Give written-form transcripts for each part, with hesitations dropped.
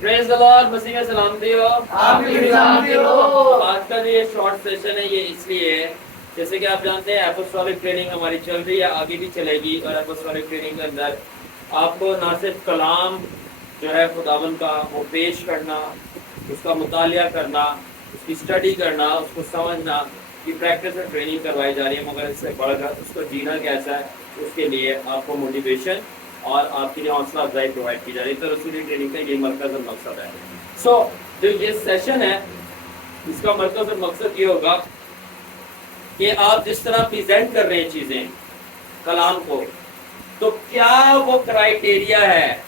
Praise the Lord, मसीह में सलामती हो। आपकी भी सलामती हो। आज का जो ये शॉर्ट सेशन है ये इसलिए है, जैसे कि आप जानते हैं एपोस्टोलिक ट्रेनिंग हमारी चल रही है, आगे भी चलेगी। और एपोस्टोलिक ट्रेनिंग के अंदर आपको ना सिर्फ कलाम जो है खुदावन का वो पेश करना, उसका मुतालिया करना, उसकी स्टडी करना, उसको समझना की प्रैक्टिस और ट्रेनिंग करवाई जा रही है, मगर इससे बढ़कर उसको जीना कैसा है उसके लिए आपको मोटिवेशन और आपके लिए हौसला अफजाई प्रोवाइड की जा रही है। तो रसूली ट्रेनिंग का ये मरकज और मकसद है। सो जो ये सेशन है इसका मरकज और मकसद ये होगा कि आप जिस तरह प्रेजेंट कर रहे हैं चीजें कलाम को, तो क्या वो क्राइटेरिया है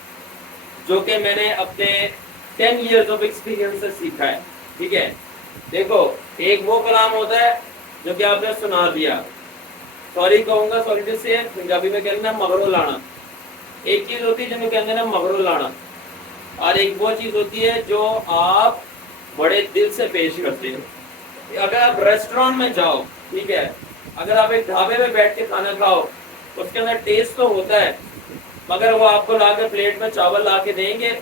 जो कि मैंने अपने 10 years ऑफ एक्सपीरियंस से सीखा है। ठीक है, देखो एक वो कलाम होता है जो कि आपने सुना दिया, सॉरी कहूंगा, सॉरी टू से पंजाबी में कहना मगरो लाना। एक चीज होती है जिन्हें कहते हैं मगरो लाना, और एक वो चीज होती है जो आप बड़े दिल से पेश करते हो। अगर आप रेस्टोरेंट में जाओ, ठीक है, अगर आप एक ढाबे में बैठ के खाना खाओ, उसके अंदर टेस्ट तो होता है, मगर वो आपको लाकर प्लेट में चावल ला के देंगे,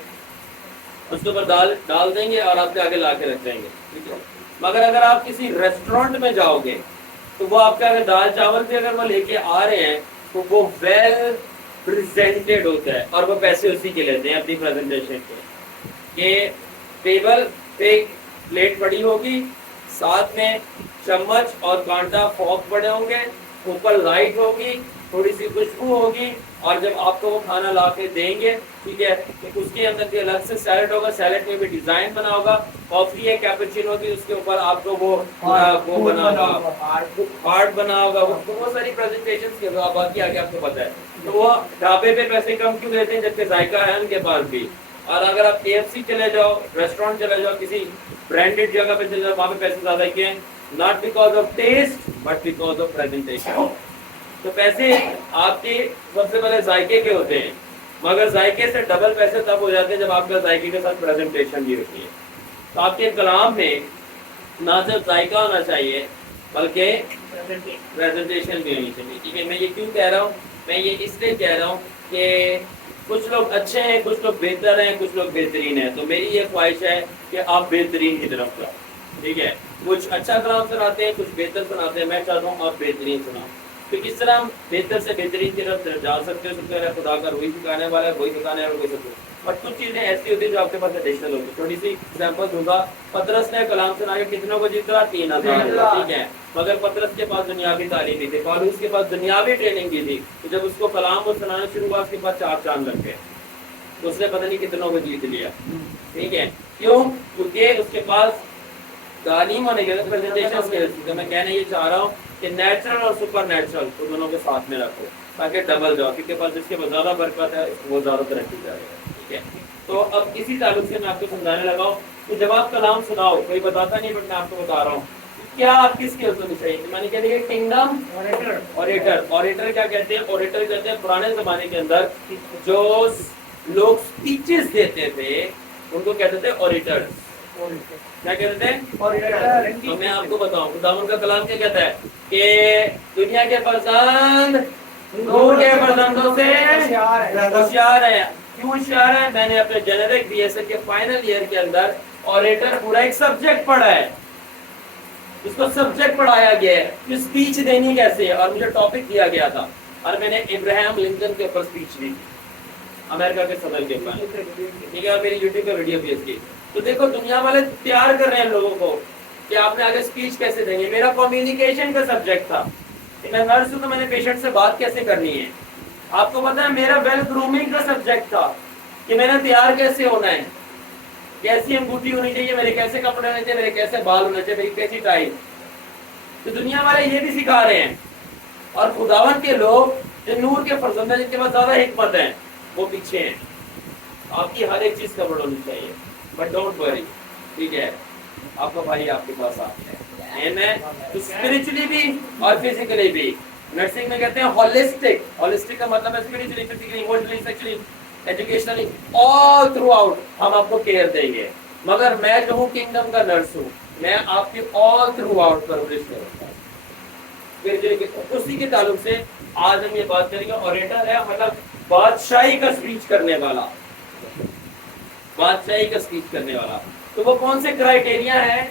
उसके ऊपर दाल डाल देंगे और आपके आगे ला के रख देंगे। ठीक है, मगर अगर आप किसी रेस्टोरेंट में जाओगे तो वो आपके आगे दाल चावल भी अगर वो लेके आ रहे हैं तो वो वेल प्रेजेंटेड होता है, और वो पैसे उसी के लेते हैं अपनी प्रेजेंटेशन के। ये टेबल पे प्लेट पड़ी होगी, साथ में चम्मच और कांटा फॉर्क पड़े होंगे, ऊपर लाइट होगी, थोड़ी सी खुशबू होगी, और जब आपको वो खाना ला के देंगे, ठीक है, तो उसके अंदर भी अलग से सैलेड होगा, सैलेड में भी डिजाइन बना होगा, कॉफी है, कैपुचिनो होगी, उसके ऊपर आपको वो बना होगा, हार्ट बना होगा, वो बहुत सारी प्रेजेंटेशंस के बाकी आगे आपको पता है। तो वो ढाबे पे पैसे कम क्यों देते हैं जबकि जायका है उनके पास भी। और अगर आप KFC चले जाओ, रेस्टोरेंट चले जाओ, किसी ब्रांडेड जगह पे चले जाओ, वहां पे पैसे ज्यादा क्यों हैं? Not because of taste but because of presentation. तो पैसे आपके सबसे पहले जायके के होते हैं, मगर जायके से डबल पैसे तब हो जाते हैं जब आपका जायके के साथ प्रेजेंटेशन भी होती है। तो आपके कलाम में ना सिर्फ जायका होना चाहिए बल्कि प्रेजेंटेशन भी होनी चाहिए। ठीक है, मैं ये क्यों कह रहा हूँ? मैं ये इसलिए कह रहा हूँ कि कुछ लोग अच्छे हैं, कुछ लोग बेहतर हैं, कुछ लोग बेहतरीन हैं। तो मेरी ये ख्वाहिश है कि आप बेहतरीन की तरफ जाओ। ठीक है, कुछ अच्छा कलाम सुनाते हैं, कुछ बेहतर सुनाते हैं, मैं चाहता हूँ आप बेहतरीन सुनाओ। तो किस तरह हम बेहतर से बेहतरीन की तरफ जा सकते हो? सबसे पहले खुदा का वही सिखाने वाला है, वही सिखाने वाला, वही सब कुछ। और कुछ चीजें ऐसी होती है जो आपके पास एडिशनल होती है। थोड़ी सी एग्जांपल दूंगा, पतरस ने कलाम सुना के कितनों को जीता? 3,000। ठीक है, मगर पतरस के पास दुनियावी तालीम भी थी, पौलुस के पास दुनियावी ट्रेनिंग भी थी। तो जब उसको कलाम को सुनाना शुरू हुआ, उसके पास 4 चांद लग गए, तो उसने पता नहीं कितनों को जीत लिया। ठीक है, क्यों? क्योंकि उसके पास तालीम होने के प्रेजेंटेशन स्किल्स। तो मैं कहना ये चाह रहा हूँ कि नेचुरल और सुपर नेचुरल तो दोनों के साथ में रखो ताकि डबल जाओ, क्योंकि पास जिसके पास ज्यादा बरकत है वो ज्यादा तरक्की करेगा। ठीक है, तो अब इसी ताल्लुक से मैं आपको समझाने लगा हूँ कि जब आप कलाम सुनाओ, कोई बताता नहीं बट मैं आपको बता रहा हूँ क्या आपकी स्किल्स होनी चाहिए। मैंने कह दिया किंगडम ऑरेटर। ऑरेटर क्या कहते हैं? ऑरेटर कहते हैं पुराने जमाने के अंदर जो लोग स्पीचेस देते थे उनको कहते थे ऑरेटर्स। क्या कहते थे? तो मैं आपको बताऊं खुदावंद का कलाम क्या कहता है कि दुनिया के फरजंद नूर के फरजंदों से होशियार है। क्यों होशियार है? मैंने अपने जेनेरिक BSc के फाइनल ईयर के अंदर ऑरेटर पूरा एक सब्जेक्ट पढ़ा है, इसको सब्जेक्ट पढ़ाया गया है कि स्पीच देनी कैसे है, और मुझे टॉपिक दिया गया था और मैंने इब्राहिम लिंकन के ऊपर स्पीच दी, अमेरिका के सदर के ऊपर। ठीक है, और मेरी यूट्यूब पर वीडियो भी इसकी। तो देखो दुनिया वाले तैयार कर रहे हैं लोगों को कि आपने आगे स्पीच कैसे देंगे। मेरा कम्युनिकेशन का सब्जेक्ट था कि मैं नर्स हूं तो मैंने पेशेंट से बात कैसे करनी है। आपको पता है मेरा वेल ग्रूमिंग का सब्जेक्ट था कि मैंने तैयार कैसे होना है, कैसी अंगूठी होनी चाहिए, मेरे कैसे कपड़े होने चाहिए, मेरे कैसे बाल होने चाहिए, मेरी कैसी टाई। तो दुनिया वाले ये भी सिखा रहे हैं, और खुदावन के लोग जो नूर के फरजंद हैं, जिनके पास ज्यादा हिकमत है, वो पीछे हैं। आपकी हर एक चीज कवर होनी चाहिए, बट डोंट वरी। ठीक है, आपका भाई आपके पास आता है, तो स्पिरिचुअली भी और फिजिकली भी। नर्सिंग में कहते हैं होलिस्टिक। होलिस्टिक का मतलब है spiritually, physically, emotionally, sexually, educationally, all through out हम आपको केयर देंगे। मगर मैं जो हूँ किंगडम का नर्स हूँ, मैं आपकी ऑल थ्रू आउट परवरिश करूंगा। उसी के ताल्लुक से आज हम ये बात करेंगे। ऑरेटर है मतलब बादशाही का स्पीच करने वाला। बादशाही का स्पीच करने वाला। तो वो कौन से क्राइटेरिया है?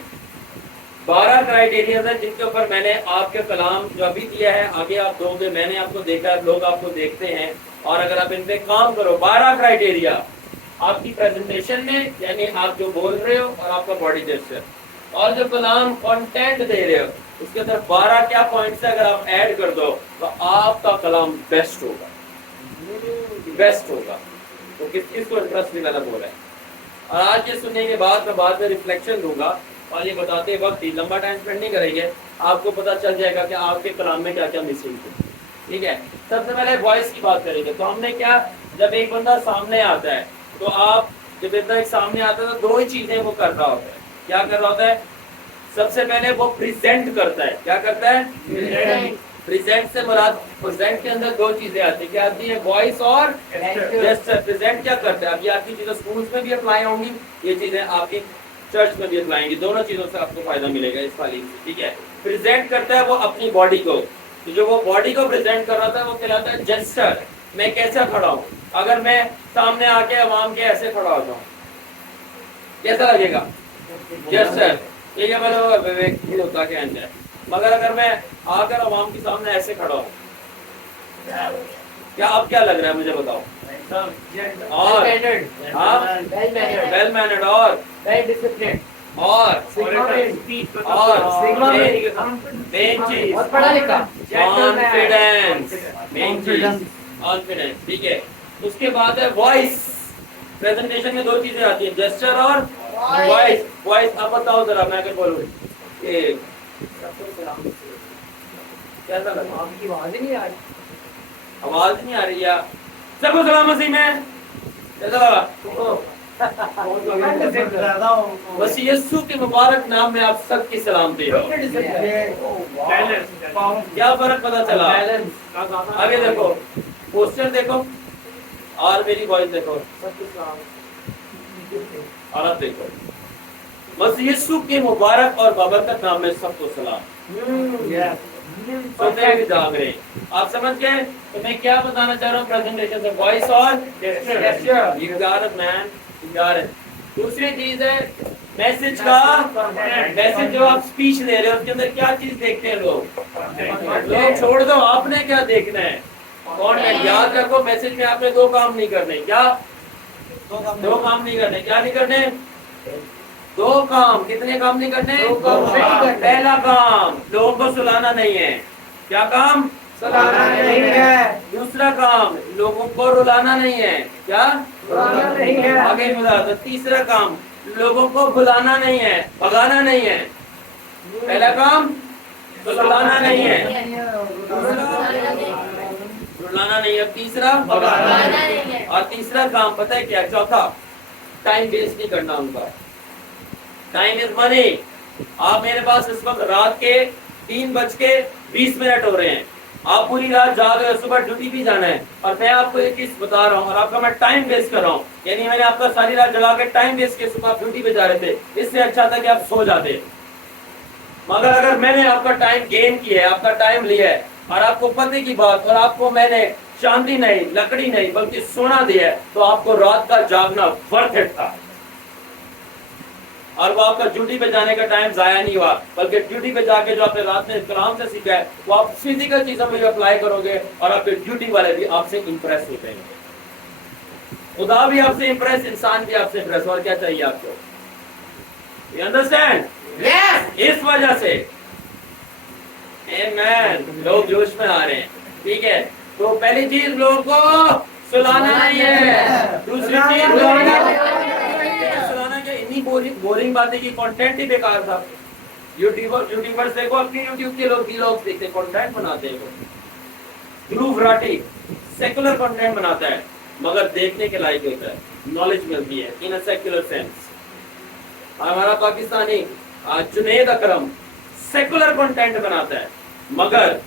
12 क्राइटेरिया है जिनके ऊपर मैंने आपके कलाम जो अभी दिया है आगे आप दोगे, मैंने आपको देखा, लोग आपको देखते हैं, और अगर आप इन पे काम करो, 12 क्राइटेरिया आपकी प्रेजेंटेशन में, यानी आप जो बोल रहे हो और आपका बॉडी जेस्चर और जो कलाम कंटेंट दे रहे हो उसके अंदर 12 क्या पॉइंट्स है, अगर आप ऐड कर दो तो आपका कलाम बेस्ट होगा, बेस्ट होगा। तो किस किस को इंटरेस्ट नहीं वाला बोला है। और आज ये सुनने के बाद मैं बाद में रिफ्लेक्शन दूंगा और ये बताते वक्त ही लंबा टाइम स्पेंड नहीं करेंगे, आपको पता चल जाएगा कि आपके कलाम में क्या क्या मिसिंग थी। ठीक है, सबसे पहले वॉइस की बात करेंगे। तो हमने क्या, जब एक बंदा सामने आता है तो आप जब इतना एक सामने आता है तो दो ही चीजें वो कर रहा होता है। क्या कर रहा होता है? सबसे पहले वो प्रेजेंट करता है। क्या करता है? प्रेजेंट से मुराद, प्रेजेंट के अंदर दो चीजें आती है। क्या आती है? वॉइस और जेस्चर। प्रेजेंट क्या करता है? अब ये आपकी चीजें स्कूल्स में भी अप्लाई होंगी, ये चीजें आपकी चर्च में भी अप्लाई होंगी, दोनों चीजों से आपको फायदा मिलेगा इस तालीम से। ठीक है, प्रेजेंट करता है वो अपनी बॉडी को, तो जो वो बॉडी को प्रेजेंट कर रहा था वो कहलाता है जेस्चर। मैं कैसा खड़ा हूँ? अगर मैं सामने आके अवाम के ऐसे खड़ा होता हूँ कैसा लगेगा? जेस्चर। ठीक है, मतलब विवेक होता के अंदर। मगर अगर मैं आकर अवाम के सामने ऐसे खड़ा हूँ, क्या अब क्या लग रहा है मुझे बताओ? और वेल मैनर्ड और वेल डिसिप्लिन और मेन चीज पढ़ा लिखा, कॉन्फिडेंस, मेन चीज कॉन्फिडेंस। ठीक है, उसके बाद है वॉइस। प्रेजेंटेशन में दो चीजें आती है, जेस्चर और वॉइस। वॉइस अब बताओ जरा, मैं अगर बोलूं कैसा लगा? आपकी आवाज ही नहीं आ रही। आवाज नहीं आ रही यार। सबको सलाम मसीह में, कैसा लगा? बस यीशु के मुबारक नाम में आप सबकी सलामती हो। क्या फर्क पता चला? आगे देखो, पोस्टर देखो और मेरी वॉइस देखो और अब देखो, बस यीशु के मुबारक और बाबरकत नाम में सबको सलाम। जाग रहे आप समझ गए? तो मैं क्या बताना चाह रहा हूँ प्रेजेंटेशन से, वॉइस और gesture. You got it, man. You got it. दूसरी चीज है मैसेज का, मैसेज जो आप स्पीच ले रहे हो उसके अंदर क्या चीज देखते हैं लोग? लोग छोड़ दो, आपने क्या देखना है? कंटेंट। याद रखो, मैसेज में आपने दो काम नहीं करने। क्या दो काम नहीं करने? क्या नहीं करने? दो काम। कितने काम नहीं करने? पहला काम, लोगों को सुलाना नहीं है। क्या काम? सुलाना नहीं है। दूसरा काम, लोगों को रुलाना नहीं है। क्या? रुलाना नहीं है। आगे बता दो। तीसरा काम, लोगों को बुलाना नहीं है, भगाना नहीं है। पहला काम सुलाना नहीं है, रुलाना नहीं है, तीसरा भगाना नहीं है, और तीसरा काम पता है क्या? चौथा, टाइम वेस्ट नहीं करना उनका। Time is money. आप मेरे पास इस वक्त रात के 3:20 हो रहे हैं, आप पूरी रात जाग रहे हो, सुबह ड्यूटी भी जाना है, और मैं आपको एक चीज बता रहा हूँ और आपका मैं टाइम वेस्ट कर रहा हूँ। यानी मैंने आपका सारी रात जगा के टाइम वेस्ट किया, सुबह आप ड्यूटी पे जा रहे थे, इससे अच्छा था कि आप सो जाते। मगर अगर मैंने आपका टाइम गेन किया है, आपका टाइम लिया है, और आपको पते की बात, और आपको मैंने चांदी नहीं, लकड़ी नहीं, बल्कि सोना दिया है, तो आपको रात का जागना वर्थ इट था। और वो आपका ड्यूटी पे जाने का टाइम जाया नहीं हुआ, बल्कि ड्यूटी पे जाके जो आपने रात में कलाम से सीखा है वो आप फिजिकल चीजों में अप्लाई करोगे, और आपके ड्यूटी वाले भी आपसे इंप्रेस होते हैं। खुदा भी आपसे इंप्रेस, इंसान भी आपसे इंप्रेस, और क्या चाहिए आपको? You understand? यस। इस वजह से आमेन, लोग जोश में आ रहे हैं। ठीक है, तो पहली चीज लोगों को सुलाना नहीं है, दूसरी चीज सुलाना क्या? इतनी बोरिंग बातें की, कंटेंट ही बेकार था। यूट्यूबर्स देखो, अपनी यूट्यूब के लोग देखते, कंटेंट बनाते हैं। ध्रुव राठी सेकुलर कंटेंट बनाता है, मगर देखने के लायक होता है, नॉलेज मिलती है इन अ सेकुलर सेंस। हमारा पाकिस्तानी जुनेद अकरम सेकुलर कंटेंट बनाता है, मगर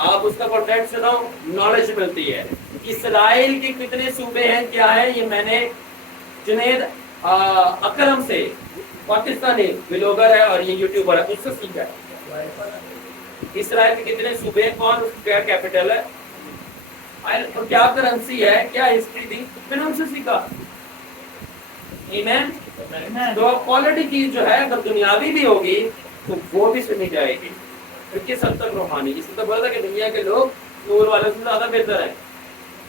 आप उसका कंटेंट सुनो, नॉलेज मिलती है। इसराइल के कितने सूबे हैं, क्या है, ये मैंने जुनेद अकरम से, पाकिस्तानी ब्लॉगर है और ये यूट्यूबर है, उससे सीखा है। इसराइल के कितने सूबे हैं, कौन क्या कैपिटल है, और क्या करेंसी है, क्या हिस्ट्री थी, मैंने उनसे सीखा। ईमान। तो क्वालिटी चीज जो है अगर दुनियावी भी होगी तो वो भी सुनी जाएगी, क्योंकि सब तक रूहानी। इसलिए तो बोला था कि दुनिया के लोग नूर वालों से ज्यादा बेहतर है।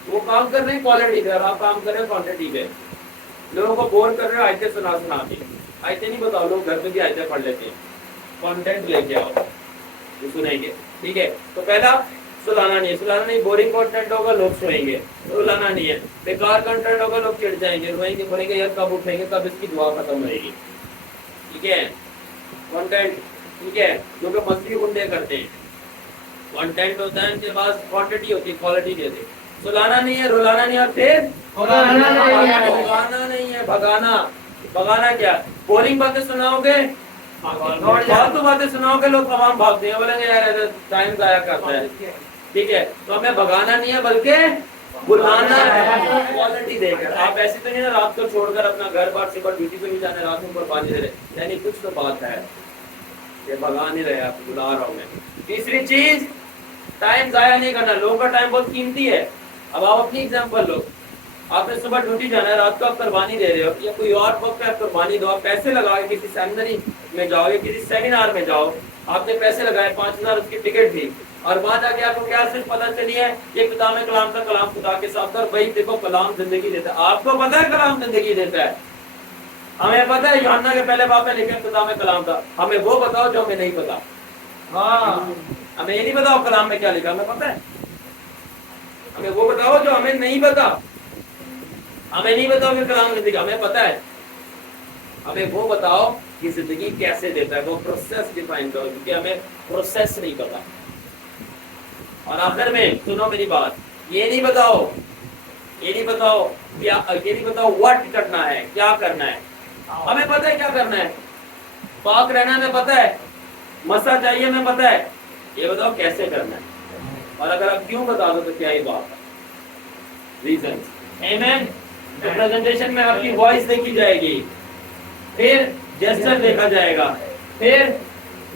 वो काम कर रहे हैं क्वालिटी पे और आप काम कर रहे हैं क्वांटिटी पे। लोगों को बोर कर रहे हो आयतें सुना के। आयतें नहीं बताओ, लोग घर पे भी आयतें पढ़ लेते हैं। कंटेंट लेके आओ तो सुनेंगे, ठीक है। तो पहला सुलाना नहीं है, सुलाना नहीं। बोरिंग कंटेंट होगा लोग सोएंगे, रुलाना नहीं है। बेकार कंटेंट होगा लोग चिढ़ जाएंगे, रोएंगे, बोलेंगे यार कब उठेंगे, कब इसकी दुआ खत्म होएगी, ठीक है। कंटेंट, ठीक है। जो कि मस्ती गुंडे करते हैं, कंटेंट होता है इनके पास, क्वांटिटी होती है, क्वालिटी देते हैं। सुलाना नहीं है, रुलाना नहीं है, और फिर भगाना नहीं है। भगाना, भगाना क्या? बोरिंग बातें सुनाओगे, फालतू बातें सुनाओगे, लोग तमाम भागते हैं, बोलेंगे यार टाइम जाया करता है, ठीक है। तो हमें भगाना नहीं है बल्कि बुलाना है, क्वालिटी देकर। आप ऐसे तो नहीं ना रात को छोड़कर अपना घर बार से बार ड्यूटी पे नहीं जाने, रात में कुर्बानी दे रहे, यानी कुछ तो बात है, ये भगा नहीं रहे, आप बुला रहा हूँ मैं। तीसरी चीज, टाइम जाया नहीं करना। लोगों का टाइम बहुत कीमती है। अब आप अपनी एग्जांपल लो, आपने सुबह ड्यूटी जाना है, रात को आप कुर्बानी दे रहे हो, या कोई और वक्त पे आप कुर्बानी दो, आप पैसे लगाओगे, किसी सेमिनरी में जाओगे, किसी सेमिनार में जाओ, आपने पैसे लगाए, 5000 उसकी टिकट थी, और वहां जाके आपको क्या सिर्फ पता चली है ये कलाम है, कलाम का कलाम खुदा के साथ, और भाई देखो कलाम जिंदगी देता है। आपको पता है कलाम जिंदगी देता है, हमें पता है यूहन्ना के पहले बाप में लिखा खुदा में कलाम था। हमें वो बताओ जो हमें नहीं पता। हाँ, हमें ये नहीं बताओ कलाम में क्या लिखा, हमें पता है। हमें वो बताओ जो हमें नहीं पता। हमें नहीं बताओ कि कलाम जिंदगी, हमें पता है। हमें वो बताओ कि जिंदगी कैसे देता है, वो प्रोसेस डिफाइन करो, क्योंकि हमें प्रोसेस नहीं पता। और आखिर में सुनो मेरी बात, ये नहीं बताओ क्या, ये नहीं बताओ व्हाट करना है, क्या करना है। हमें पता है क्या करना है, पाक रहना हमें पता है, मसा चाहिए हमें पता है, ये बताओ कैसे करना है। और अगर आप क्यों बता दो तो क्या ही बात है, रीजन। आमीन। तो प्रेजेंटेशन में आपकी वॉइस देखी जाएगी, फिर जेस्चर देखा जाएगा, फिर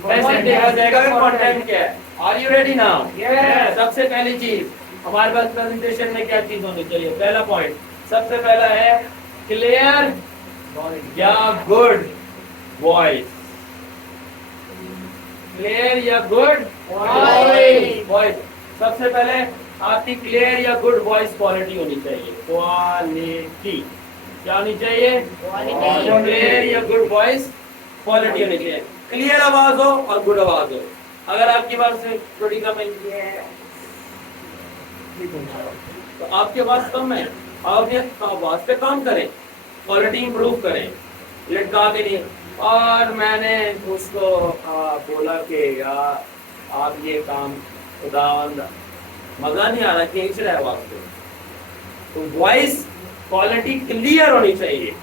मैसेज देखा जाएगा, कंटेंट क्या है। Are you ready now? Yes. सबसे पहली चीज हमारे पास प्रेजेंटेशन में क्या चीज होनी चाहिए? पहला पॉइंट, सबसे पहला है क्लियर या गुड वॉइस। क्लियर या गुड वॉइस। सबसे पहले आपकी क्लियर या गुड वॉइस क्वालिटी होनी चाहिए। क्वालिटी क्या होनी चाहिए? क्लियर या गुड वॉइस क्वालिटी होनी चाहिए। क्लियर आवाज हो और गुड आवाज हो। अगर आपकी आवाज से थोड़ी कम है तो आपकी आवाज कम है, आप अपनी आवाज पे काम करें, क्वालिटी इंप्रूव करें, लटका के नहीं। और मैंने उसको बोला कि यार आप ये काम खुदावंद, मजा नहीं आ रहा, खींच रहा है आवाज को। तो वॉइस क्वालिटी क्लियर होनी चाहिए।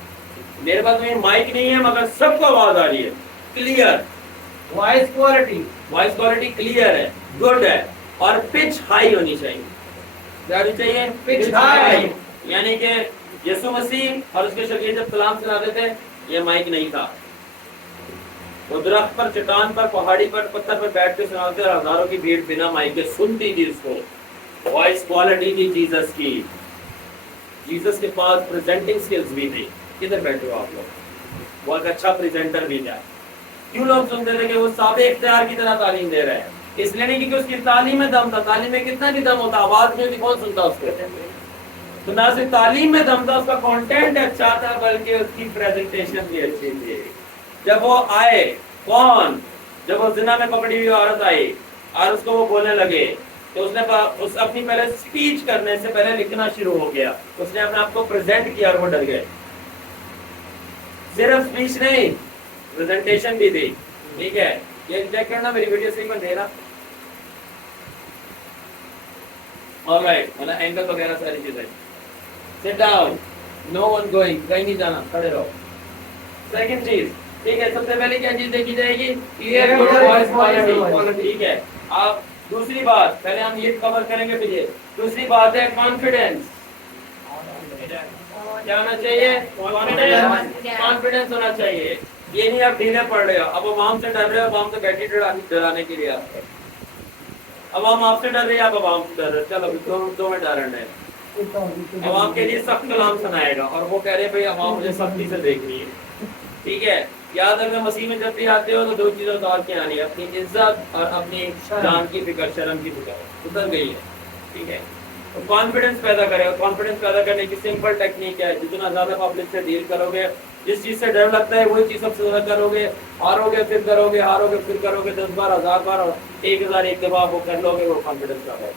मेरे पास में माइक नहीं है मगर सबको आवाज आ रही है, क्लियर वॉइस क्वालिटी क्लियर है, गुड है। और पिच हाई होनी चाहिए। क्या होनी चाहिए? Pitch high. यानी कि यीशु मसीह और उसके शगीर्द जब कलाम सुनाते थे, ये माइक नहीं था, वो दरख्त पर, चट्टान पर, पहाड़ी पर, पत्थर पर बैठ के सुनाते और हजारों की भीड़ बिना माइक के सुनती थी उसको। वॉइस क्वालिटी थी जीसस की। जीसस के पास प्रेजेंटिंग स्किल्स भी थी। किधर बैठे हो आप लोग? वो एक अच्छा प्रेजेंटर भी था। क्यों लोग सुनते थे कि वो साबे इख्तियार की तरह तालीम दे रहा है? इसलिए नहीं क्योंकि उसकी तालीम में दम था। तालीम में कितना भी दम होता, आवाज में भी कौन सुनता उसको? तो ना सिर्फ तालीम में दम था, उसका कंटेंट अच्छा था, बल्कि उसकी प्रेजेंटेशन भी अच्छी थी। जब वो आए, कौन? जब वो जिना में पकड़ी हुई औरत आई और उसको वो बोलने लगे, तो उसने अपनी पहले स्पीच करने से पहले लिखना शुरू हो गया। उसने अपने आप को प्रेजेंट किया और वो डर गए। सिर्फ स्पीच नहीं, प्रेजेंटेशन भी थी, ठीक है। ये चेक करना, मेरी वीडियो सही बन रही है ना? ऑलराइट, मतलब एंगल वगैरह सारी चीजें। Sit down, no one going, कहीं नहीं जाना, खड़े रहो। सेकंड चीज, ठीक है, सबसे पहले क्या चीज देखी जाएगी? क्लियर गुड वॉइस क्वालिटी, ठीक है। आप दूसरी बात, पहले हम ये कवर करेंगे, फिर ये दूसरी बात है कॉन्फिडेंस। क्या होना चाहिए? कॉन्फिडेंस होना चाहिए। ये नहीं आप ढीले पड़ रहे हो, अब आवाम से डर रहे हो, आवाम से बैठी डराने के लिए। अब हम आपसे डर रहे हैं, आप आवाम से डर रहे हो। चलो दो में डरना है। अवाम के लिए सख्त कलाम सुनाएगा और वो कह रहे भाई अवाम मुझे सख्ती से देख रही है, ठीक है। याद अगर मसीह में जब भी आते हो तो दो चीजें उतार के आनी है, अपनी इज्जत और अपनी जान की फिक्र, शर्म की फिक्र उतर गई है, ठीक है। तो कॉन्फिडेंस पैदा करेगा। कॉन्फिडेंस पैदा करने की सिंपल टेक्निक है, जितना ज्यादा पब्लिक से डील करोगे, जिस चीज से डर लगता है वही चीज सबसे ज्यादा करोगे, हारोगे फिर करोगे, हारोगे फिर करोगे, 10 बार 1000 बार 1000 एक दफा वो कर लोगे, वो कॉन्फिडेंस पैदा है।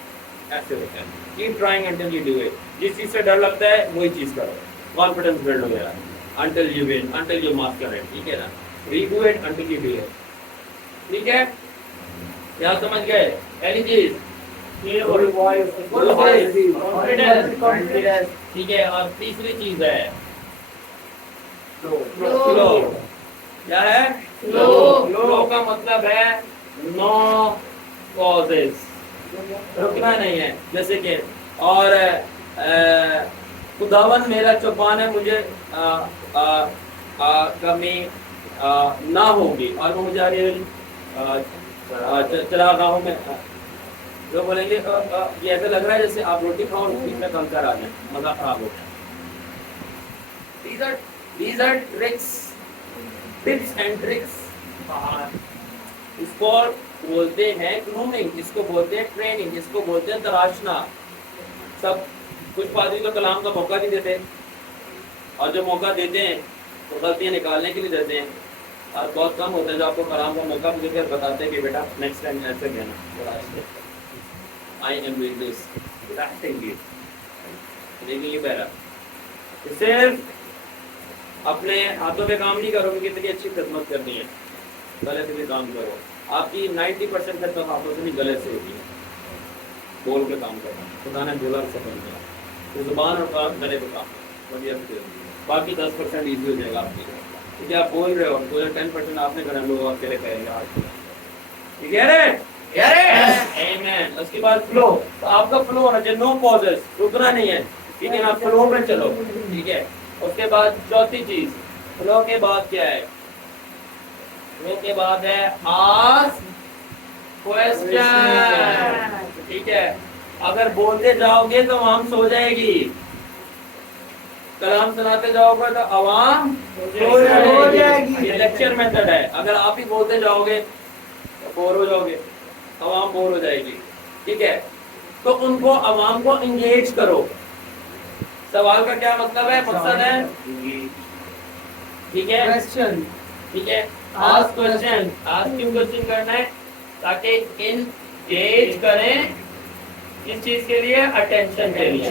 ऐसे होता है। Keep trying until you do it. जिस चीज से डर लगता है वही चीज करो, कॉन्फिडेंस बिल्ड हो गया until you win, until you master it, ठीक है ना। redo it until you do it, ठीक है। क्या समझ गए? पहली चीज कॉन्फिडेंस, ठीक है। और तीसरी चीज है फ्लो। क्या है? फ्लो का मतलब है नो कॉजेस, रुकना नहीं है। जैसे कि और खुदावन मेरा चौपान है, मुझे कमी ना होगी और वो मुझे आगे चला रहा हूँ मैं। जो बोलेंगे ये ऐसा लग रहा है जैसे आप रोटी खाओ बीच में कंकर आ जाए, मजा खराब हो जाए। These are tricks, tips and tricks। इसको बोलते हैं ग्रूमिंग, इसको बोलते हैं ट्रेनिंग, इसको बोलते हैं तराशना। सब कुछ पादरी तो कलाम का मौका नहीं देते, और जो मौका देते हैं तो गलतियाँ निकालने के लिए देते हैं, और बहुत कम होता है जो आपको कलाम का मौका मुझे बताते हैं कि बेटा नेक्स्ट टाइम ऐसे कहना, आई एम डूइंग दिस, लेकिन ये पहला सिर्फ अपने हाथों पे काम नहीं करोगे, कितनी अच्छी खिदमत करनी है, गले से भी काम करो। आपकी 90% खिदमत हाथों से नहीं गले से होती है, बोल के काम करना। खुदा ने बोला सफल किया तो जुबान और काम गले पे काम, बाकी 10% ईजी हो जाएगा आपके लिए, ठीक है। आप बोल रहे हो तो 10% आपने करना, लोग अकेले करेंगे, ठीक है रे? आमीन। उसके बाद फ्लो, तो आपका फ्लो होना चाहिए, नो पॉजेस, रुकना नहीं है, ठीक है ना, फ्लो में चलो, ठीक है। उसके बाद चौथी चीज, फ्लो के बाद क्या है? फ्लो के बाद है आस्क क्वेश्चन, ठीक है। अगर बोलते जाओगे तो आवाम सो जाएगी, कलाम सुनाते जाओगे तो आवाम सो जाएगी। ये लेक्चर मेथड है। अगर आप ही बोलते जाओगे तो बोर हो जाओगे, आवाम बोर हो जाएगी, ठीक है। तो उनको आवाम को इंगेज करो। सवाल का क्या मतलब है, मकसद है, ठीक है, क्वेश्चन, ठीक है। आस्क क्वेश्चन, आस्क क्यों क्वेश्चन करना है? ताकि इंगेज करें इस चीज के लिए, अटेंशन के लिए,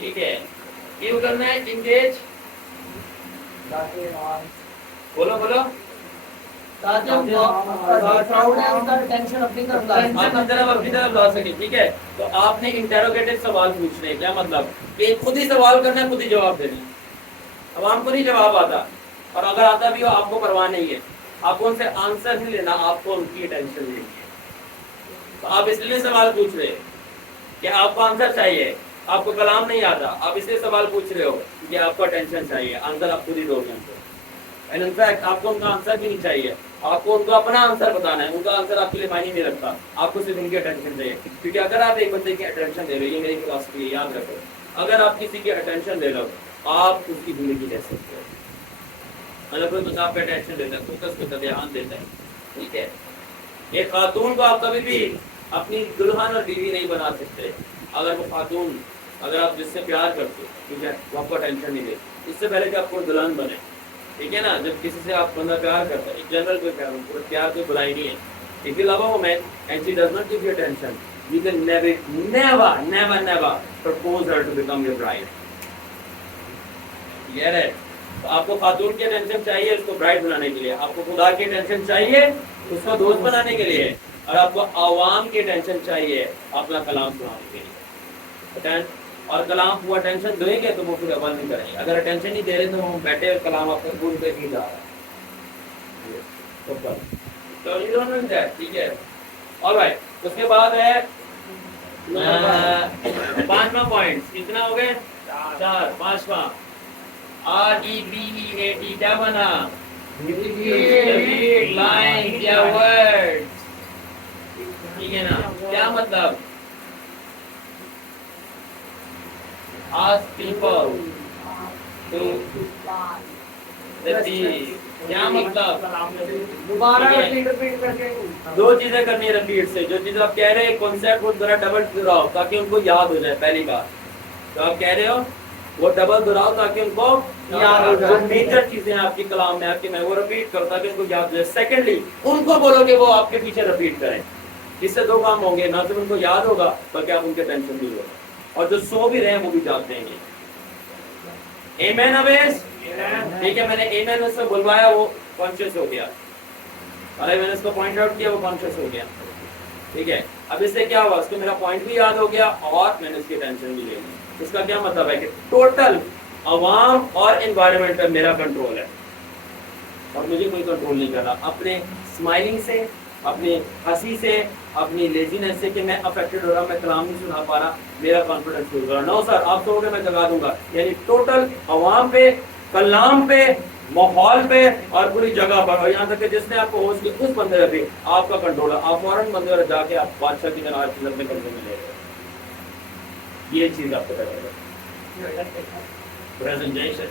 ठीक है। क्यों करना है इंगेज? बोलो बोलो। अपनी तरफ ला सके, ठीक है। तो आपने इंटेरोगेटिव सवाल पूछने हैं, क्या मतलब कि खुद ही सवाल करना है, खुद ही जवाब देना। अवाम को नहीं जवाब आता, और अगर आता भी हो आपको परवाह नहीं है, आपको उनसे आंसर नहीं लेना, आपको उनकी अटेंशन लेनी है। तो आप इसलिए सवाल पूछ रहे कि आपको आंसर चाहिए, आपको कलाम नहीं आता, आप इसलिए सवाल पूछ रहे हो कि आपको अटेंशन चाहिए, आंसर आप खुद ही दोगे उनको। एंड इनफैक्ट आपको उनका आंसर भी नहीं चाहिए, आपको उनको अपना आंसर बताना है, उनका आंसर आपके लिए मायने नहीं रखता, आपको सिर्फ उनकी अटेंशन चाहिए। क्योंकि अगर आप एक बंदे की अटेंशन दे रहे हो, ये मेरी फिलॉसफी है, याद रखो, अगर आप किसी की अटेंशन दे रहे हो आप उसकी जिंदगी ले सकते हो। मतलब कोई आप पे अटेंशन देता है, फोकस करता है, ध्यान देता है, ठीक है। एक खातून को आप कभी भी अपनी दुल्हन और बीवी नहीं बना सकते। अगर वो खातून, अगर आप जिससे प्यार करते हो, ठीक है, वो आपको अटेंशन नहीं देती, इससे पहले कि आपको दुल्हन बने, ठीक है ना। जब किसी से आप बंदा प्यार करता है, जनरल कोई प्यार कोई बुराई नहीं है। If you love a woman and she does not give you attention, you can never propose her to become your bride. Clear है? तो आपको खातून की अटेंशन चाहिए उसको ब्राइड बनाने के लिए, आपको खुदा की अटेंशन चाहिए उसको दोस्त बनाने के लिए, और आपको आवाम की अटेंशन चाहिए अपना कलाम सुनाने के लिए। और कलाम वो अटेंशन देंगे तो वो फिर अमल नहीं करेंगे। अगर अटेंशन नहीं दे रहे तो वो बैठे और कलाम आपको भूल पे नहीं जा रहा, तो यू डोंट नो दैट, ठीक है। ऑलराइट, उसके बाद है पांचवा पॉइंट। कितना हो गए? 4। पांचवा REBEAT क्या बना? लाइन या वर्ड्स, ठीक है ना? क्या मतलब? ask people to repeat, क्या मतलब? दोबारा ठीक है। रिपीट करके दो चीजें करनी है रिपीट से। जो चीज आप कह रहे हैं कॉन्सेप्ट वो जरा डबल दोहराओ ताकि उनको याद हो जाए। पहली बात जो आप कह रहे हो वो डबल दोहराओ ताकि उनको याद हो जाए। मेजर चीजें हैं आपकी कलाम में आपकी मैं वो रिपीट करो ताकि उनको याद हो जाए। सेकेंडली उनको बोलो कि वो आपके पीछे रिपीट करें। इससे दो काम होंगे, ना सिर्फ उनको याद होगा बल्कि आप उनके टेंशन भी होगा और जो सो भी रहे हैं वो भी जाग देंगे। आमेन अवेश। ठीक है, मैंने आमेन उससे बुलवाया, वो कॉन्शियस हो गया। अरे मैंने उसको पॉइंट आउट किया, वो कॉन्शियस हो गया। ठीक है, अब इससे क्या हुआ, उसको मेरा पॉइंट भी याद हो गया और मैंने उसकी टेंशन भी ले ली। इसका क्या मतलब है कि टोटल अवाम और एनवायरनमेंट पर मेरा कंट्रोल है और मुझे कोई कंट्रोल नहीं करना अपने स्माइलिंग से, अपनी हंसी से, अपनी लेजीनेस से कि मैं अफेक्टेड हो रहा, मैं कलाम नहीं सुना पा रहा, मेरा कॉन्फिडेंस लूज हो रहा। नो सर, आप कहोगे मैं जगा दूंगा। यानी टोटल अवाम पे, कलाम पे, माहौल पे और पूरी जगह पर, और यहाँ तक कि जिसने आपको होस्ट किया उस बंदे पे आपका कंट्रोल है। आप फौरन बंदे पर जाके आप बादशाह की तरह अपने कंट्रोल में ले रहे हो। ये चीज आपको पता प्रेजेंटेशन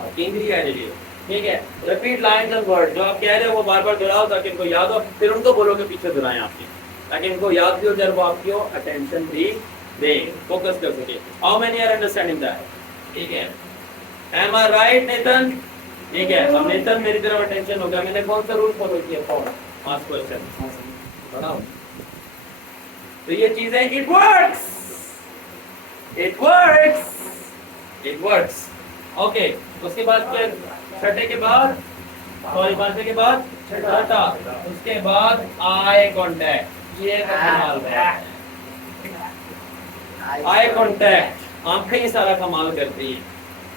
और केंद्रीय आइडिया। ठीक है, रिपीट लाइन्स एंड वर्ड। जो आप कह रहे हो वो बार बार दोहराओ ताकि इनको याद हो, फिर उनको बोलो कि पीछे दोहराएं आपके, ताकि इनको याद भी हो जाए, वो आपकी अटेंशन भी दें, फोकस कर सके। How many are understanding that? ठीक है, एम आई राइट नेतन? ठीक है, अब नेतन मेरी तरफ अटेंशन हो गया। मैंने कौन सा रूल फॉलो किया? फॉर आस्क क्वेश्चन बताओ। तो ये चीजें it works, it works, it works. Okay, उसके बाद फिर छठे के बाद, सॉरी पांचवे के बाद छठा, उसके बाद आई कांटेक्ट। ये कमाल है, आई कांटेक्ट। आंखें ही सारा कमाल करती हैं।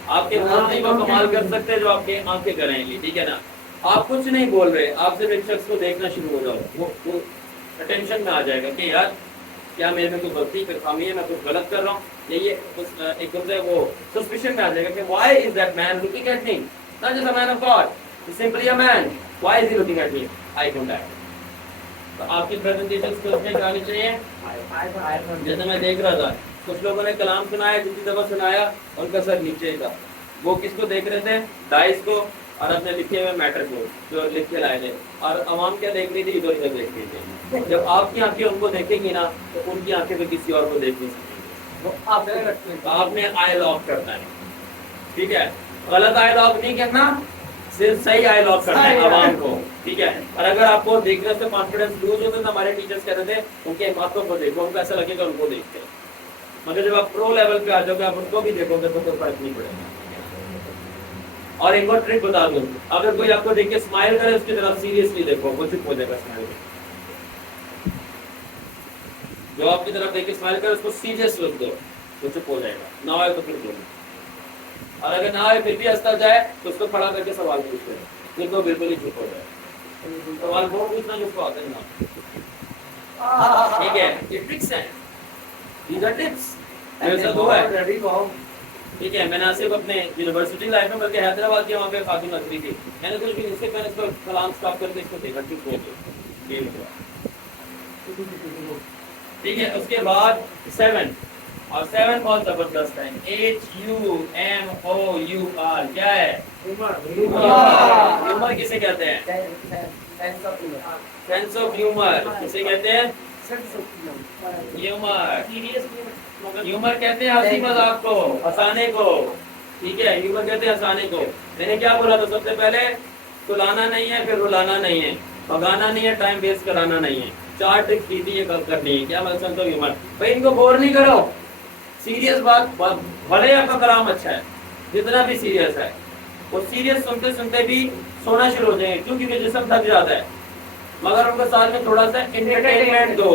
आपके मुंह नहीं वो कमाल कर सकते जो आपके आंखें करेंगी। ठीक है ना? आप कुछ नहीं बोल रहे, आप सिर्फ एक शख्स को देखना शुरू हो जाओ, वो अटेंशन में आ जाएगा कि यार क्या मेरे में कोई गलती कोई खामी है, मैं कुछ गलत कर रहा हूँ। ये एकदम से वो सस्पिशन में आ जाएगा कि why is that man looking at me, not just a man of God, simply a man, why is he looking at me? Eye contact. तो आपकी प्रेजेंटेशन स्किल्स में क्या आनी चाहिए? जैसे मैं देख रहा था कुछ लोगों ने कलाम सुनाया, जितनी दफा सुनाया उनका सर नीचे था। वो किसको देख रहे थे? डाइस को और अपने लिखे हुए मैटर को जो लिख के लाए थे, और अवाम क्या देख रही थी? इधर उधर देख रही थी। जब आपकी आंखें उनको देखेंगी ना तो उनकी आंखें भी किसी और को देख नहीं सकेंगी। तो आपने आई लॉक करना है। ठीक है, गलत आई लॉक नहीं करना, सिर्फ सही आई लॉक करना है अवाम को। ठीक है, और अगर आपको देखने से कॉन्फिडेंस लूज होता तो हमारे टीचर्स कहते थे उनके हाथों को देखो, उनको ऐसा लगेगा उनको देखते हैं। मगर जब आप प्रो लेवल पे आ जाओगे आप उनको भी देखोगे तो कोई फर्क नहीं पड़ेगा। और एक और ट्रिक बता दूं, अगर कोई आपको देख के स्माइल करे उसकी तरफ सीरियसली देखो, वो चुप हो जाएगा स्माइल। जो आपकी तरफ देख के स्माइल करे उसको सीरियस लुक दो, वो चुप हो जाएगा। ना आए तो फिर बोलो, और अगर ना आए फिर भी हंसता जाए तो उसको खड़ा करके सवाल पूछते हैं, फिर तो बिल्कुल ही चुप हो जाए। सवाल वो पूछना जिसको आते हैं ना। ठीक है, ये ट्रिक्स हैं, these are tips। मेरे साथ हुआ है। ठीक है, मैंने सिर्फ अपने यूनिवर्सिटी लाइफ में बल्कि हैदराबाद के वहाँ पे खातून नजरी थी, मैंने कुछ भी इससे मैंने इसको कलाम स्टॉप करके इसको देखा चुप हो गया। ठीक है, उसके बाद 7, और 7 बहुत जबरदस्त है। HUMOUR क्या है? ह्यूमर किसे कहते हैं? सेंस ऑफ ह्यूमर किसे कहते हैं? ह्यूमर कहते हैं हंसी मजाक को, हंसाने को। ठीक है, ह्यूमर कहते हैं हंसाने को। मैंने क्या बोला था सबसे पहले? सुलाना नहीं है, फिर रुलाना नहीं है, भगाना नहीं है, टाइम वेस्ट कराना नहीं है। 4 ट्रिक की थी ये करनी है। क्या मतलब तो ह्यूमर? भाई इनको बोर नहीं करो, सीरियस बात। भले आपका कलाम अच्छा है, जितना भी सीरियस है, वो सीरियस सुनते सुनते भी सोना शुरू हो जाएंगे क्योंकि वे जिस्म थक जाता है। मगर उनको साथ में थोड़ा सा एंटरटेनमेंट दो।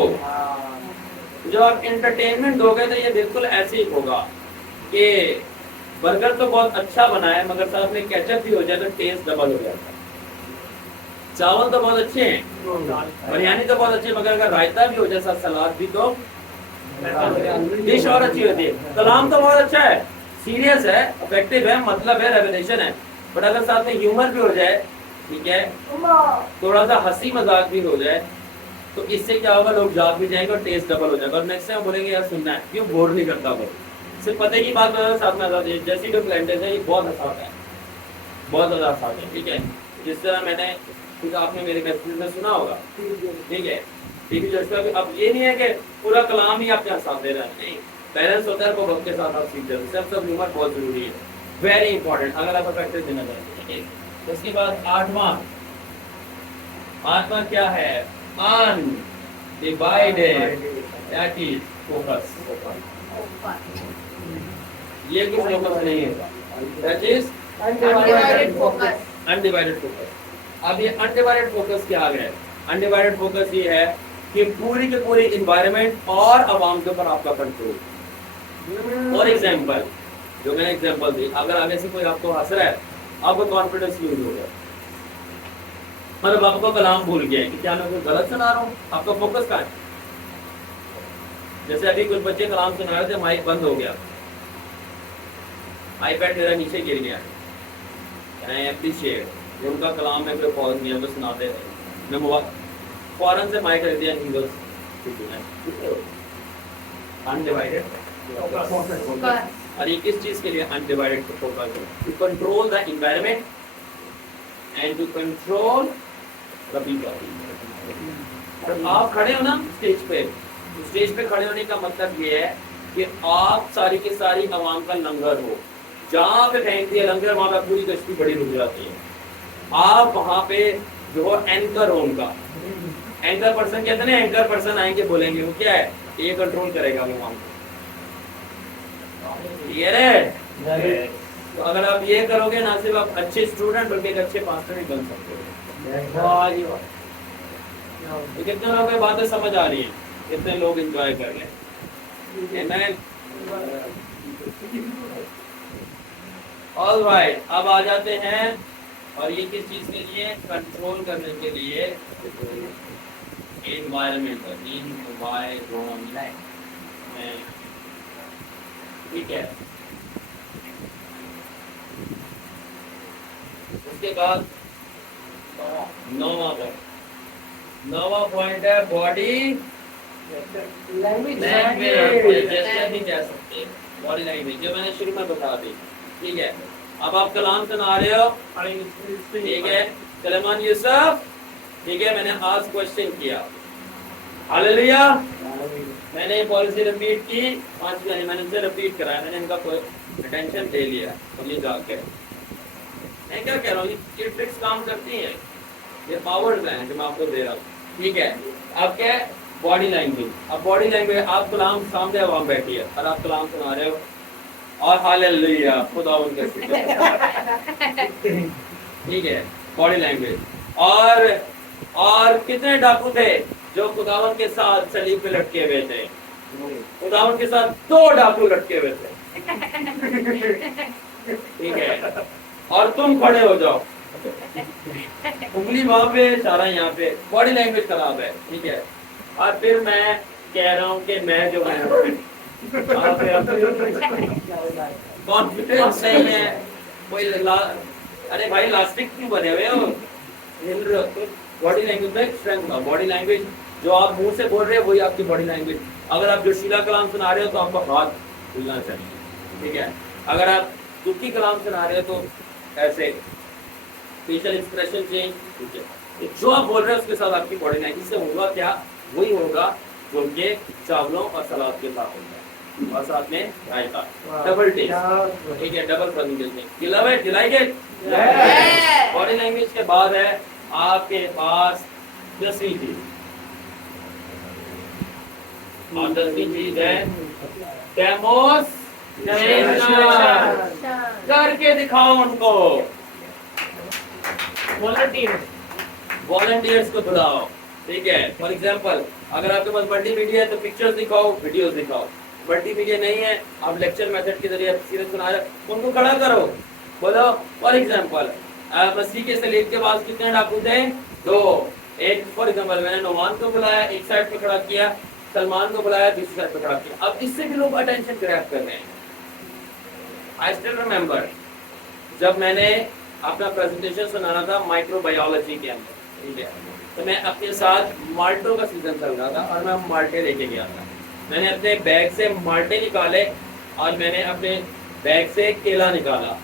जब आप एंटरटेनमेंट दोगे तो ये बिल्कुल ऐसे ही होगा कि बर्गर तो बहुत अच्छा बना है मगर साथ में केचप भी हो जाए तो टेस्ट डबल हो जाता है। चावल तो बहुत अच्छे हैं, बिरयानी तो बहुत अच्छी है, मगर अगर रायता भी हो जाए साथ सलाद भी तो डिश और अच्छी होती है। कलाम तो बहुत अच्छा है, सीरियस है, इफेक्टिव है, मतलब है, रेवलेशन है, बट अगर साथ में ह्यूमर भी हो जाए, ठीक है, थोड़ा सा हंसी मजाक भी हो जाए, तो इससे क्या होगा, लोग जाग भी जाएंगे और टेस्ट डबल हो जाएगा और नेक्स्ट टाइम बोलेंगे यार सुनना है, क्यों बोर नहीं करता वो। सिर्फ पते की बात बताओ, साथ में आजाद जैसी जो प्लेंटेज है ये बहुत आसान है, बहुत ज़्यादा आसान है, ठीक है। जिस तरह मैंने कुछ आपने मेरे मैसेज में सुना होगा, ठीक है। ठीक है, जैसे अब ये नहीं है कि पूरा कलाम ही आपके साथ दे रहा है, नहीं, बैलेंस होता है, वो वक्त के साथ आप सीख जाते हैं। सब ह्यूमर बहुत जरूरी है, वेरी इंपॉर्टेंट, अगर आप प्रैक्टिस देना चाहते हैं। तो उसके बाद आठवां क्या है, अनडिवाइडेड, दैट इज फोकस। ये कुछ फोकस नहीं है, that is undivided focus. Undivided focus. अब ये अनडिवाइडेड फोकस क्या है, अनडिवाइडेड फोकस ये है कि पूरी के पूरी इन्वायरमेंट और आवाम के ऊपर आपका कंट्रोल। और एग्जांपल जो मैंने एग्जांपल दी, अगर आगे से कोई आपको हंस रहा है, आपको कॉन्फिडेंस लूज हो गया, मतलब आपको कलाम भूल गया है कि क्या मैं कुछ गलत सुना रहा हूँ, आपका फोकस कहाँ है। जैसे अभी कुछ बच्चे कलाम सुना रहे थे, माइक बंद हो गया, आईपैड मेरा नीचे गिर गया, आई अप्रिशिएट उनका कलाम में कोई पॉज नहीं है, वो सुनाते थे, मैं फौरन से माइक रख दिया, अनडिवाइडेड फोकस। और ये किस चीज के लिए undivided focus? To control the environment and to control the people. आप खड़े हो ना स्टेज पे, स्टेज पे खड़े होने का मतलब ये है कि आप सारी की सारी आवाम का लंगर हो, जहाँ पे फेंकती है लंगर वहां पे पूरी कश्ती बड़ी रुक जाती है। आप वहां पे जो एंकर हो, उनका एंकर पर्सन कहते हैं ना, एंकर पर्सन आएंगे बोलेंगे, वो क्या है, ये कंट्रोल करेगा वो वहां को, क्लियर है। तो अगर आप ये करोगे ना, सिर्फ आप अच्छे स्टूडेंट बल्कि एक अच्छे पास्टर भी बन सकते हो। तो कितने लोगों को बातें समझ आ रही है, कितने लोग एंजॉय कर रहे हैं। ऑलराइट, अब आ जाते हैं, और ये किस चीज के लिए, कंट्रोल करने के लिए एनवायरमेंट, ठीक है। उसके बाद नौवां पॉइंट है बॉडी लैंग्वेज, जैसे भी कह सकते हैं बॉडी लैंग्वेज, जो मैंने शुरू में बता दी, ठीक है। अब आप कलाम सुना रहे हो, ठीक है, सलेमान यूसुफ, ठीक है, मैंने आज क्वेश्चन किया, हालेलुया, मैंने ये पॉलिसी रिपीट की 5 महीने, मैंने इनसे रिपीट कराया, मैंने इनका अटेंशन दे लिया, और ये जाके मैं क्या कह रहा हूँ, ये ट्रिक्स काम करती हैं, ये पावर्स हैं जो मैं आपको दे रहा हूँ, ठीक है। अब क्या है, बॉडी लैंग्वेज। अब बॉडी लैंग्वेज, आप कलाम सामने आवाम बैठी है और आप कलाम सुना रहे हो, और हालेलुया, खुदा उनके ठीक है, बॉडी लैंग्वेज। और कितने डाकू थे जो खुदावन के साथ सलीब पे लटके हुए थे, खुदावन के साथ 2 डाकू लटके हुए थे, ठीक है, और तुम खड़े हो जाओ, उंगली वहां पे, इशारा यहाँ पे, बॉडी लैंग्वेज खराब है, ठीक है। और फिर मैं कह रहा हूँ कि मैं जो है कॉन्फिडेंस नहीं है, कोई अरे भाई लास्टिक क्यों बने हुए हो, बॉडी लैंग्वेज में स्ट्रेंथ का, बॉडी लैंग्वेज जो आप मुंह से बोल रहे हो वही आपकी बॉडी लैंग्वेज। अगर आप जोशीला कलाम सुना रहे हो तो आपका हाथ खुलना चाहिए, ठीक है। अगर आप दुखी कलाम सुना रहे हो तो ऐसे फेशियल एक्सप्रेशन चेंज, ठीक है। जो आप बोल रहे हो उसके साथ आपकी बॉडी लैंग्वेज से होगा क्या, वही होगा जो उनके चावलों और सलाद के साथ होगा, और साथ में रायता, डबल टेस्ट, ठीक है, डबल फर्निचर खिलाएंगे। बॉडी लैंग्वेज के बाद है आपके पास 10वीं चीज, और 10वीं चीज है डेमोन्स्ट्रेशन, करके दिखाओ उनको, वॉलंटियर्स को बुलाओ, ठीक है। फॉर एग्जांपल, अगर आपके पास मल्टीमीडिया है तो पिक्चर्स दिखाओ, वीडियोस दिखाओ। मल्टीमीडिया नहीं है, आप लेक्चर मेथड के जरिए सीरीज सुना रहे, उनको खड़ा करो, बोलो फॉर एग्जांपल मसीह के सलीब के पास कितने डाकू थे, 2। एक फॉर एग्जांपल मैंने नोमान को बुलाया, एक साइड पे खड़ा किया, सलमान को बुलाया, दूसरी साइड पे खड़ा किया। अब इससे भी लोग अटेंशन ग्रैब कर रहे हैं। आई स्टिल रिमेंबर जब मैंने अपना प्रेजेंटेशन सुनाना था माइक्रोबायोलॉजी के अंदर, ठीक है। तो मैं अपने साथ माल्टों का सीजन चल रहा था और मैं माल्टे लेके गया था। मैंने अपने बैग से माल्टे निकाले और मैंने अपने बैग से केला निकाला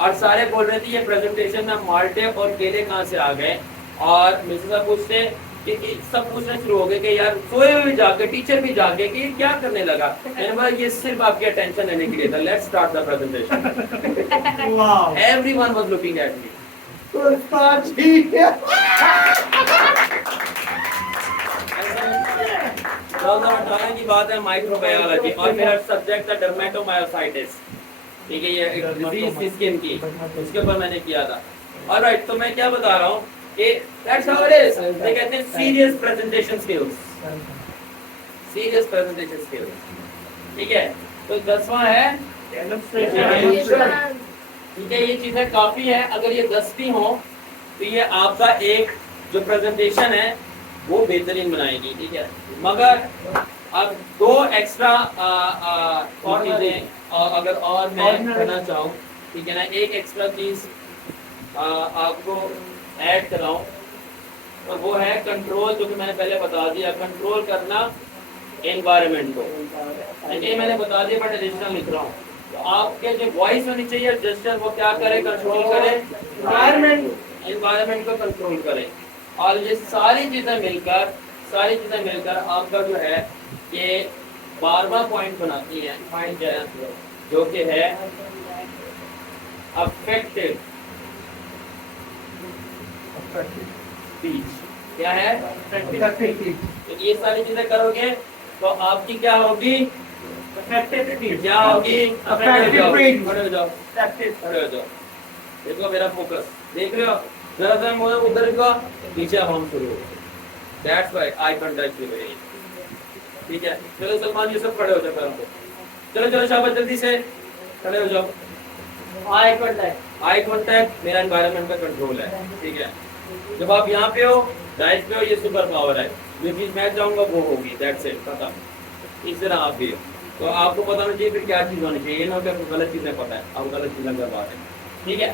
और सारे बोल रहे थे ये प्रेजेंटेशन में माल्टे और केले कहाँ से आ गए। और मुझसे सब पूछते कि सब पूछना शुरू हो गए कि यार सोए हुए भी जाके टीचर भी जाके कि ये क्या करने लगा। मैंने बोला ये सिर्फ आपकी अटेंशन लेने के लिए था। Let's start the presentation. Wow everyone was looking at me. तो ठीक है 2018 की बात है, माइक्रोबायोलॉजी और मेरा सब्जेक्ट था डर्मेटोमायोसाइटिस। ठीक है, ये डिजीज स्किन की, उसके ऊपर मैंने किया था। ऑलराइट, तो मैं क्या बता रहा हूँ कि दैट्स हाउ इट इज। ये कहते हैं serious presentation skills, serious presentation skills. ठीक है, तो 10वां है डेमोंस्ट्रेशन। ठीक है, ये चीजें काफी है। अगर ये 10 भी हो तो ये आपका एक जो प्रेजेंटेशन है वो बेहतरीन बनाएगी। ठीक है, मगर अब 2 एक्स्ट्रा और चीजें और अगर और मैं करना चाहूँ, ठीक है ना, एक एक्स्ट्रा चीज आपको ऐड कराऊं और वो है कंट्रोल, जो कि मैंने पहले बता दिया, कंट्रोल करना एनवायरनमेंट को। ये मैंने बता दिया बट एडिशनल लिख रहा हूँ। तो आपके जो वॉइस होनी चाहिए जेस्चर, वो क्या करे, कंट्रोल करे एनवायरनमेंट को कंट्रोल करे। और ये सारी चीजें मिलकर आपका जो है ये 12वां पॉइंट बनाती है, पॉइंट जो कि है अफेक्टिव स्पीच। क्या है? तो ये सारी चीजें करोगे तो आपकी क्या होगी? क्या होगी? खड़े हो जाओ। देखो मेरा फोकस देख रहे हो, जरा सा मुझे उधर का पीछे हम शुरू हो। That's why eye contact you very. ठीक है, चलो सलमान, ये सब खड़े हो जाओ पैरों पे। चलो शाबाश, जल्दी से खड़े हो जाओ। आई कांटेक्ट मेरा एनवायरनमेंट का कंट्रोल है। ठीक है, जब आप यहाँ पे हो, डाइट पे हो, ये सुपर पावर है। जो चीज मैं चाहूंगा वो होगी। दैट्स इट, खत्म। इस तरह आप भी हो तो आपको पता होना चाहिए फिर क्या चीज होनी चाहिए। ये ना कि आपको गलत चीजें पता है, आप गलत चीजें करवा रहे हैं। ठीक है,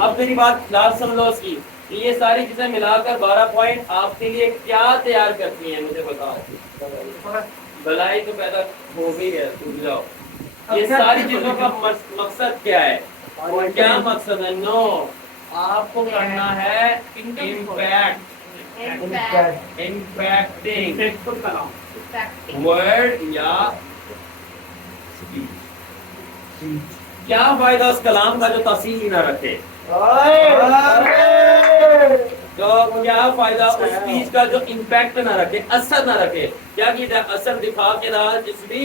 अब मेरी बात लास्ट समझो उसकी। ये सारी चीजें मिलाकर 12 पॉइंट आपके लिए क्या तैयार करती हैं, मुझे बताओ। भलाई तो पैदा हो गई है, सुन जाओ। ये सारी चीजों का मकसद क्या है? और क्या मकसद है? नो, आपको करना है इम्पैक्ट, इम्पैक्टिंग वर्ड या स्पीच। क्या फायदा उस कलाम का जो तासीर ही ना रखे? तो क्या फायदा उस स्पीच का जो इम्पैक्ट ना रखे, असर ना रखे? क्या की जाए? असर दिखा के रहा जिसकी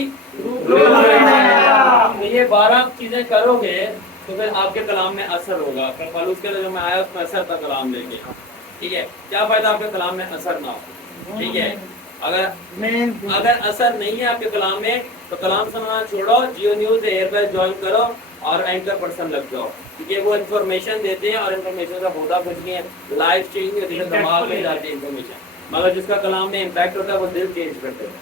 ये 12 चीजें करोगे तो फिर आपके कलाम में असर होगा। कल उसके लिए जो मैं आया उसमें असर था कलाम लेके। ठीक है, क्या फायदा आपके कलाम में असर ना हो? ठीक है, अगर असर नहीं है आपके कलाम में तो कलाम सुनना छोड़ो, जियो न्यूज एयर पर ज्वाइन करो और एंकर पर्सन लग जाओ। क्योंकि वो इन्फॉर्मेशन देते हैं और इन्फॉर्मेशन का होता कुछ नहीं है, लाइफ चेंज होती है, दिमाग में जाती है इन्फॉर्मेशन। मगर जिसका कलाम में इम्पैक्ट होता है वो दिल चेंज करते हैं।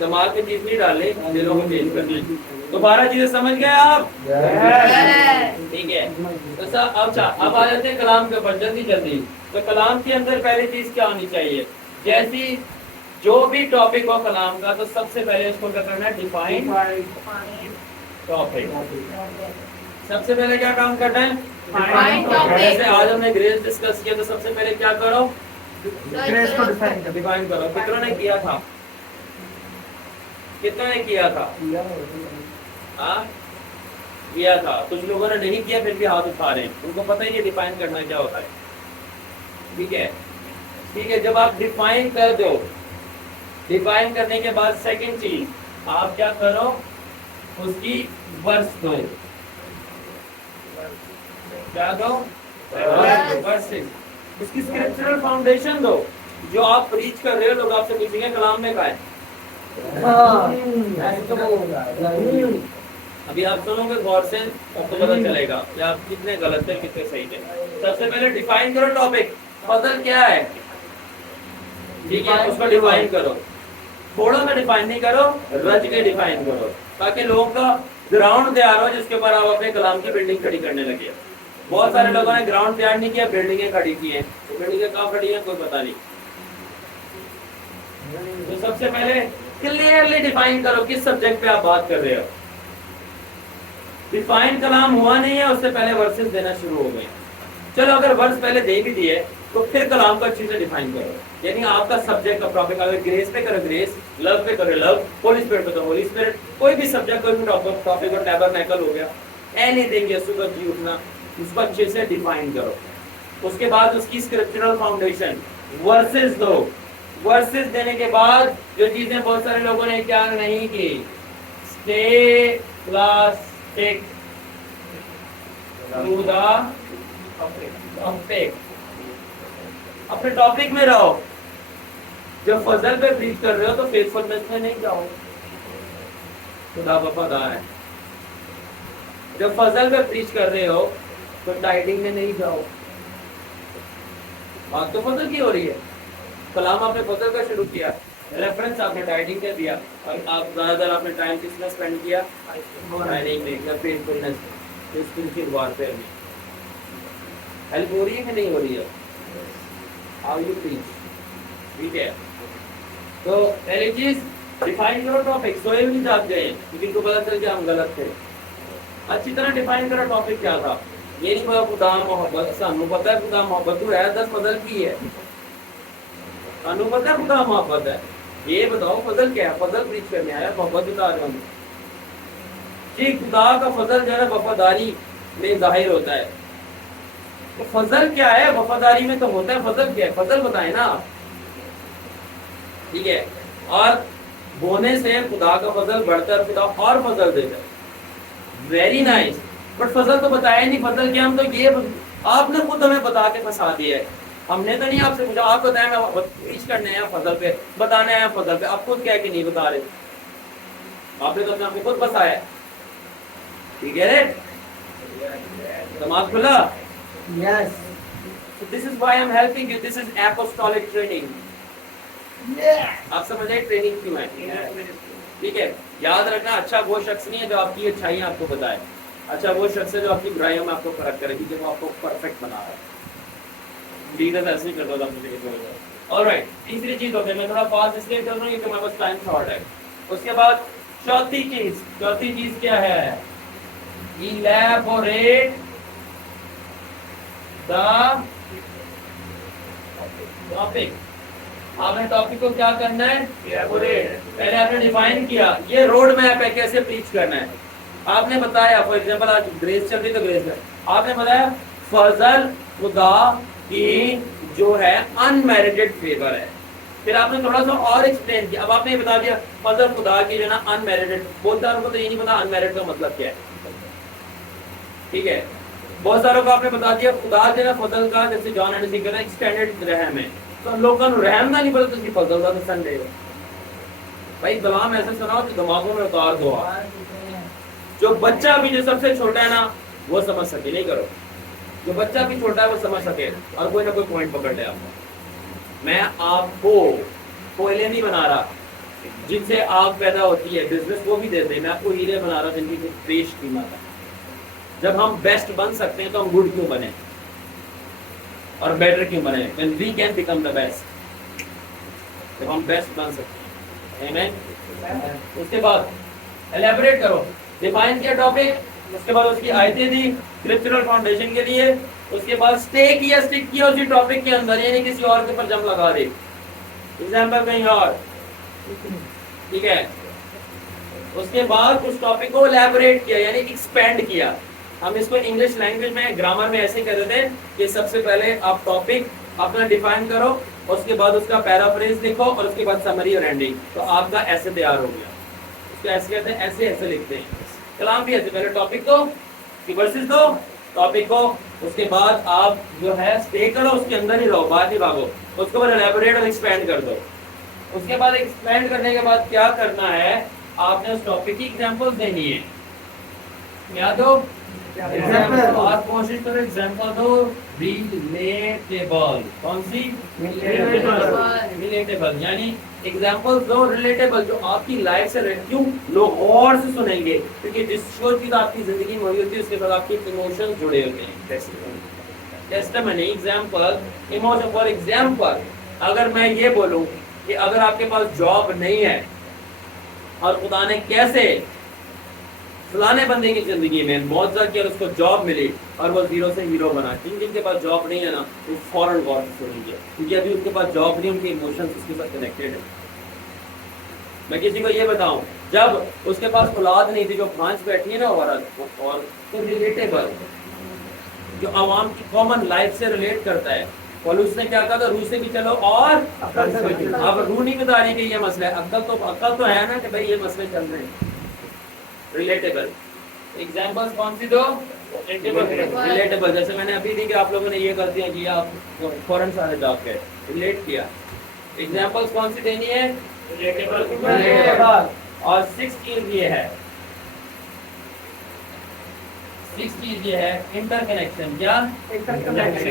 दिमाग में चीज नहीं डाले, दिलों को चेंज करते हैं। तो 12 चीजें समझ गए आप? ठीक है, तो सर अब आ जाते हैं कलाम के ऊपर जल्दी। तो कलाम के अंदर पहली चीज क्या होनी चाहिए? जैसी जो भी टॉपिक हो कलाम का, तो सबसे पहले उसको क्या करना है? Define topic. सबसे पहले क्या काम करना है? जैसे आज हमने ग्रेस डिस्कस किया, तो सबसे पहले क्या करो? ग्रेस को डिफाइन करो। कितनों ने किया था? हाँ, किया था। कुछ लोगों ने नहीं किया फिर भी हाथ उठा रहे हैं, उनको पता ही नहीं डिफाइन करना क्या होता है। ठीक है, जब आप डिफाइन कर दो, डिफाइन करने के बाद सेकंड चीज आप क्या करो? उसकी वर्स दो। क्या दो? वर्सेस। इसकी स्क्रिप्चरल फाउंडेशन दो। जो आप प्रीच कर रहे हो, लोग आपसे पूछेंगे कलाम में क्या है। अभी आप सुनोगे गौर से, आपको पता चलेगा कि आप कितने गलत थे, कितने सही थे। सबसे पहले डिफाइन करो टॉपिक, फजल क्या है। ठीक है, उसको डिफाइन करो। थोड़ा में डिफाइन नहीं करो, रच के डिफाइन करो, ताकि लोगों का ग्राउंड तैयार हो जिसके ऊपर आप अपने कलाम की बिल्डिंग खड़ी करने लगे। बहुत सारे लोगों ने ग्राउंड तैयार नहीं किया, बिल्डिंगें खड़ी की हैं। तो बिल्डिंगें कहाँ खड़ी हैं कोई पता नहीं। तो सबसे पहले क्लियरली डिफाइन करो किस सब्जेक्ट पे आप बात कर रहे हो। डिफाइन कलाम हुआ नहीं है, उससे पहले वर्सेस देना शुरू हो गए। चलो अगर वर्स पहले दे भी दिए तो फिर कलाम को अच्छी से डिफाइन करो। यानी आपका सब्जेक्ट का टॉपिक, अगर ग्रेस पे करो ग्रेस, लव पे करो लव, होली स्पिरिट पे तो होली स्पिरिट, कोई भी सब्जेक्ट कोई भी टॉपिक और टैबरनेकल हो गया, एनीथिंग, यीशु का जी उठना, उसको अच्छे से डिफाइन करो। उसके बाद उसकी स्क्रिप्चरल फाउंडेशन, वर्सेस दो। वर्सेस देने के बाद जो चीजें बहुत सारे लोगों ने क्या नहीं की, stay class take to the topic, अपने टॉपिक में रहो। जब फजल पे प्रीच कर रहे हो तो फेथफुलनेस में नहीं जाओ, खुदा वफादार है। जब फजल पे प्रीच कर रहे हो तो टाइटिंग में नहीं जाओ। बात तो फजल की हो रही है, कलाम आपने फजल का शुरू किया, रेफरेंस आपने टाइटिंग का दिया, और आप ज्यादातर आपने टाइम किसमें स्पेंड किया, टाइटिंग में या फेथफुलनेस में, स्पिरिचुअल वॉरफेयर में। हेल्प हो रही है कि नहीं हो रही है? हाउ यू प्रीच, ठीक है। तो पहली चीज डिफाइन करो टॉपिक। सोए भी जाग गए क्योंकि इनको पता चल गया हम गलत थे। अच्छी तरह डिफाइन करो टॉपिक क्या था। ये नहीं पता खुदा मोहब्बत, सानू पता है खुदा मोहब्बत तो है, 10 फजल की है, सानू पता है खुदा मोहब्बत है, ये बताओ फजल क्या है। फजल प्रीच करने आया, मोहब्बत बता रहा हूँ कि खुदा का फजल जो है वफादारी में जाहिर होता है। तो फजल क्या है, वफादारी में तो होता है। फजल क्या है, फजल बताए ना, ठीक है। और बोने से खुदा का फजल बढ़ता है, खुदा और फजल देता है। वेरी नाइस, बट फजल तो बताया नहीं। फजल क्या, हम तो ये आपने खुद हमें बता के फंसा दिया है। हमने तो नहीं आपसे पूछा, आप बताएं, मैं प्रीच करने आया फजल पे, बताने आया फजल पे, आप खुद क्या कि नहीं बता रहे, आपने तो अपने आप को खुद फंसाया, ठीक है। दिमाग खुला? Yes. So this is why I'm helping you. This is apostolic training. Yeah. आप समझ रहे ट्रेनिंग क्यों है, ठीक है। याद रखना, अच्छा वो शख्स नहीं है जो आपकी अच्छाइयाँ आपको बताए, अच्छा वो शख्स है जो आपकी बुराइयों में आपको फर्क करेगी, जब आपको परफेक्ट बना रहा है। ठीक है, ऐसे ही करता था। ऑलराइट, तीसरी चीज होती है, मैं थोड़ा फास्ट इसलिए चल रहा हूँ क्योंकि हमारे पास टाइम शॉर्ट है। उसके बाद चौथी चीज क्या है, इलैबोरेट द टॉपिक। आपने टॉपिक को क्या करना है, इलैबोरेट। पहले आपने डिफाइन किया, ये रोड मैप है कैसे प्रीच करना है। आपने बताया, फॉर एग्जांपल आज ग्रेस चल रही तो ग्रेस है, आपने बताया फजल खुदा की जो है अनमेरिटेड फेवर है। फिर आपने थोड़ा सा और एक्सप्लेन किया। अब आपने बता दिया फजल खुदा की जो है ना अनमेरिटेड, बहुत सारों को तो ये नहीं पता अनमेरिड का मतलब क्या है, ठीक है। बहुत सारों को आपने बता दिया खुदा जो है फजल का, जैसे जॉन एंड सिंगर एक्सटेंडेड रहम है, तो लोगों को रहम ना नहीं पता, तो फजल का संडे भाई कलाम ऐसे सुनाओ तो दिमागों में उतार दो आप। जो बच्चा भी जो सबसे छोटा है ना वो समझ सके, नहीं करो, जो बच्चा भी छोटा है वो समझ सके और कोई ना कोई पॉइंट पकड़ ले आपको। मैं आपको कोयले नहीं बना रहा जिनसे आग पैदा होती है, बिजनेस वो भी देते हैं, मैं आपको हीरे बना रहा जिनकी बेस्ट कीमत है। जब हम बेस्ट बन सकते हैं तो हम गुड क्यों बने और बेटर क्यों बने, when we can become the best, जब हम बेस्ट बन सकते हैं। आमीन। उसके बाद एलैबोरेट करो, डिफाइन किया टॉपिक, उसके बाद उसकी आयतें दी स्क्रिप्चरल फाउंडेशन के लिए, उसके बाद स्टे किया, स्टिक किया उसी टॉपिक के अंदर, यानी किसी और के ऊपर जम लगा दे, एग्जाम्पल कहीं और, ठीक है। उसके बाद उस टॉपिक को एलैबोरेट किया यानी एक्सपेंड किया। हम इसको इंग्लिश लैंग्वेज में ग्रामर में ऐसे कहते थे कि सबसे पहले आप टॉपिक अपना डिफाइन करो, उसके बाद उसका पैराफ्रेज लिखो और उसके बाद समरी और एंडिंग, तो आपका ऐसे तैयार हो गया। उसको ऐसे कहते हैं, ऐसे लिखते हैं। कलाम भी ऐसे, पहले टॉपिक को, वर्सेस दो टॉपिक को, उसके बाद आप जो है स्टे करो, उसके अंदर ही रहो, बाहर नहीं भागो, उसके बाद एलैबोरेट और एक्सपेंड कर दो। उसके बाद एक्सपेंड करने के बाद क्या करना है, आपने उस टॉपिक की एग्जांपल्स देनी है। याद हो Example. और कोशिश करो एग्जांपल दो रिलेटेबल। कौन सी? रिलेटेबल यानी एग्जांपल दो रिलेटेबल जो आपकी लाइफ से क्यों लोग और से सुनेंगे, क्योंकि जिस चीज आपकी जिंदगी में हुई होती है उसके बाद आपके इमोशंस जुड़े होते हैं। Testimony example emotion. For example अगर मैं ये बोलूं कि अगर आपके पास जॉब नहीं है और खुदा ने कैसे फलाने बंदे की जिंदगी में मौजूदा किया और उसको जॉब मिली और वो जीरो से हीरो बना। जिनके पास जॉब नहीं है ना वो फौरन गौर से सुनेंगे, क्योंकि अभी उनके पास जॉब नहीं, उनके इमोशंस उसके साथ कनेक्टेड है। मैं किसी को ये बताऊं, जब उसके पास औलाद नहीं थी, जो भांज बैठी है ना औरत, और तो रिलेटेबल जो आवाम की कॉमन लाइफ से रिलेट करता है। और उसने क्या कहा था, रूह से भी चलो और अब रूह नहीं बता रही कि ये मसला है, अक्ल तो है ना कि भाई ये मसले चल रहे हैं। रिलेटेबल एग्जांपल्स कौन सी दो? रिलेटेबल। जैसे मैंने अभी दी कि आप लोगों ने ये कर दिया कि आप फौरन सारे जॉब के रिलेट किया। एग्जांपल्स कौन सी देनी है? रिलेटेबल। और 6 चीज ये है, 6 चीज ये है इंटरकनेक्शन। क्या? इंटरकनेक्शन।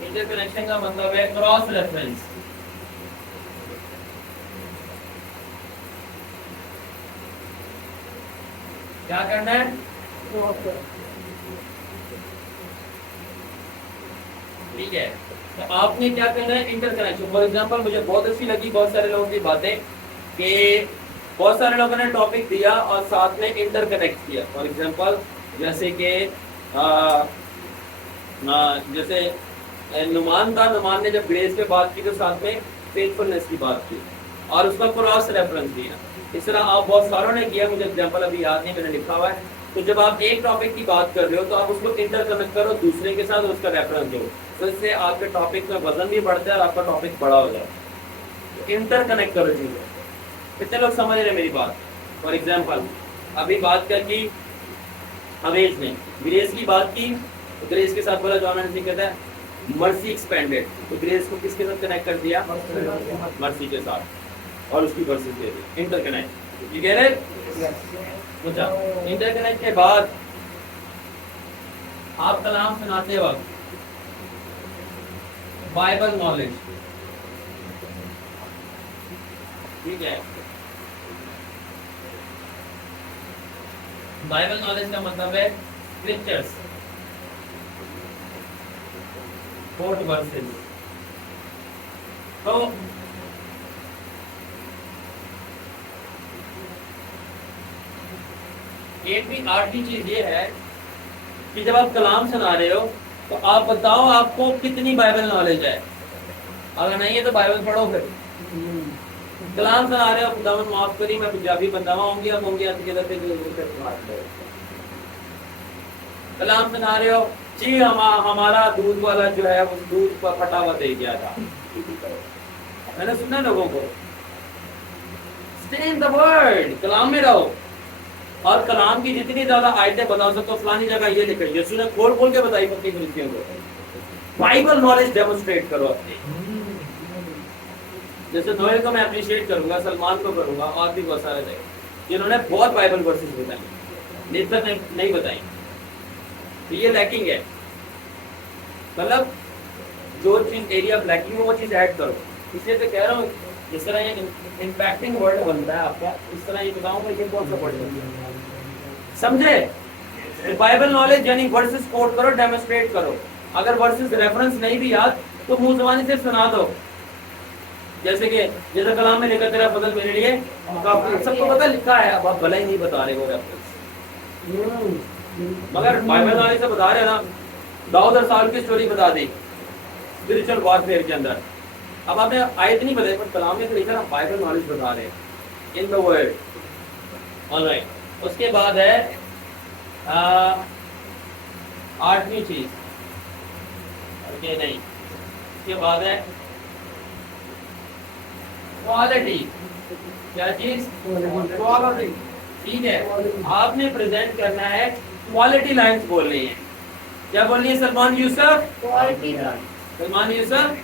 इंटरकनेक्शन का मतलब है क्रॉस रेफरेंस। क्या करना है? ठीक है, तो आपने क्या करना है? इंटरकनेक्शन। फॉर एग्जांपल मुझे बहुत अच्छी लगी बहुत सारे लोगों की बातें कि बहुत सारे लोगों ने टॉपिक दिया और साथ में इंटरकनेक्ट किया। फॉर एग्जांपल जैसे कि जैसे नुमान था, नुमान ने जब ग्रेस पे बात की तो साथ में फेथफुलनेस की बात की और उसका क्रॉस रेफरेंस दिया। इस तरह आप बहुत सारों ने किया, मुझे एग्जांपल अभी याद नहीं, मैंने लिखा हुआ है। तो जब आप एक टॉपिक की बात कर रहे हो तो आप उसको इंटरकनेक्ट करो दूसरे के साथ और उसका रेफरेंस दो, तो इससे आपके टॉपिक में वजन भी बढ़ता है और आपका टॉपिक बड़ा हो जाए। तो इंटरकनेक्ट करो चीजें। कितने लोग समझ रहे मेरी बात? फॉर एग्जाम्पल अभी बात कर की अवेज ने ग्रेस की बात की, तो ग्रेस के साथ बोला जॉन एंड कहता है मर्सी एक्सपेंडेड, तो ग्रेस को किसके साथ कनेक्ट कर दिया? मर्सी के साथ, और उसकी versus they the. Interconnect. You get it? अच्छा, इंटरकनेक्ट के बाद आप कलाम सुनाते वक्त बाइबल नॉलेज, ठीक है। बाइबल नॉलेज का मतलब है स्क्रिप्चर्स, कोट वर्सेस। तो एक भी आठवीं चीज ये है कि जब आप कलाम सुना रहे हो तो आप बताओ आपको कितनी बाइबल नॉलेज है। अगर नहीं है तो बाइबल पढ़ो। फिर कलाम सुना रहे हो, खुदावन माफ करी मैं पंजाबी बंदावा होंगी, अब होंगे कलाम सुना रहे हो जी हमारा दूध वाला जो है वो दूध पर फटा हुआ दे गया था। मैंने सुना लोगों को। स्टे इन द वर्ड, कलाम में रहो और कलाम की जितनी ज्यादा आयतें बता सको, फलानी जगह ये लिखा, यीशु ने खोल खोल के बताई पक्की फिलिस्तियों को। बाइबल नॉलेज डेमोन्स्ट्रेट करो अपनी। जैसे नोएल को मैं अप्रिशिएट करूंगा, सलमान को करूंगा, और भी बहुत सारे थे जिन्होंने बहुत बाइबल वर्सेस बताई, निस्बत नहीं बताई। तो ये लैकिंग है। मतलब जो चीज एरिया ऑफ लैकिंग है वो चीज ऐड करो। इसलिए तो कह रहा हूँ जिस तरह ये इम्पैक्टिंग वर्ड बनता है आपका, इस तरह ये बताऊंगा ये कौन सा वर्ड है, समझे? बाइबल नॉलेज यानी वर्सेस कोट करो, डेमोन्स्ट्रेट करो। अगर वर्सेस रेफरेंस नहीं भी याद तो मुंह ज़बानी से सुना दो। जैसे कलाम में लिखा तेरा बदल मेरे लिए, सबको पता लिखा है, अब आप भला ही नहीं बता रहे हो रेफरेंस, मगर बाइबल नॉलेज से बता रहे ना। दाऊद और साउल की स्टोरी बता दी स्पिरिचुअल वॉरफेयर के अंदर। अब आपने आयत नहीं बताई पर कलाम में लिखा ना, बाइबल नॉलेज बता रहे इन द वर्ड। ऑलराइट, उसके बाद है आठवीं चीज, ओके नहीं, उसके बाद है क्वालिटी। क्या चीज? क्वालिटी। ठीक है, आपने प्रेजेंट करना है, क्वालिटी लाइंस बोलनी है। क्या बोलनी है सलमान यूसुफ? क्वालिटी। सलमान यूसुफ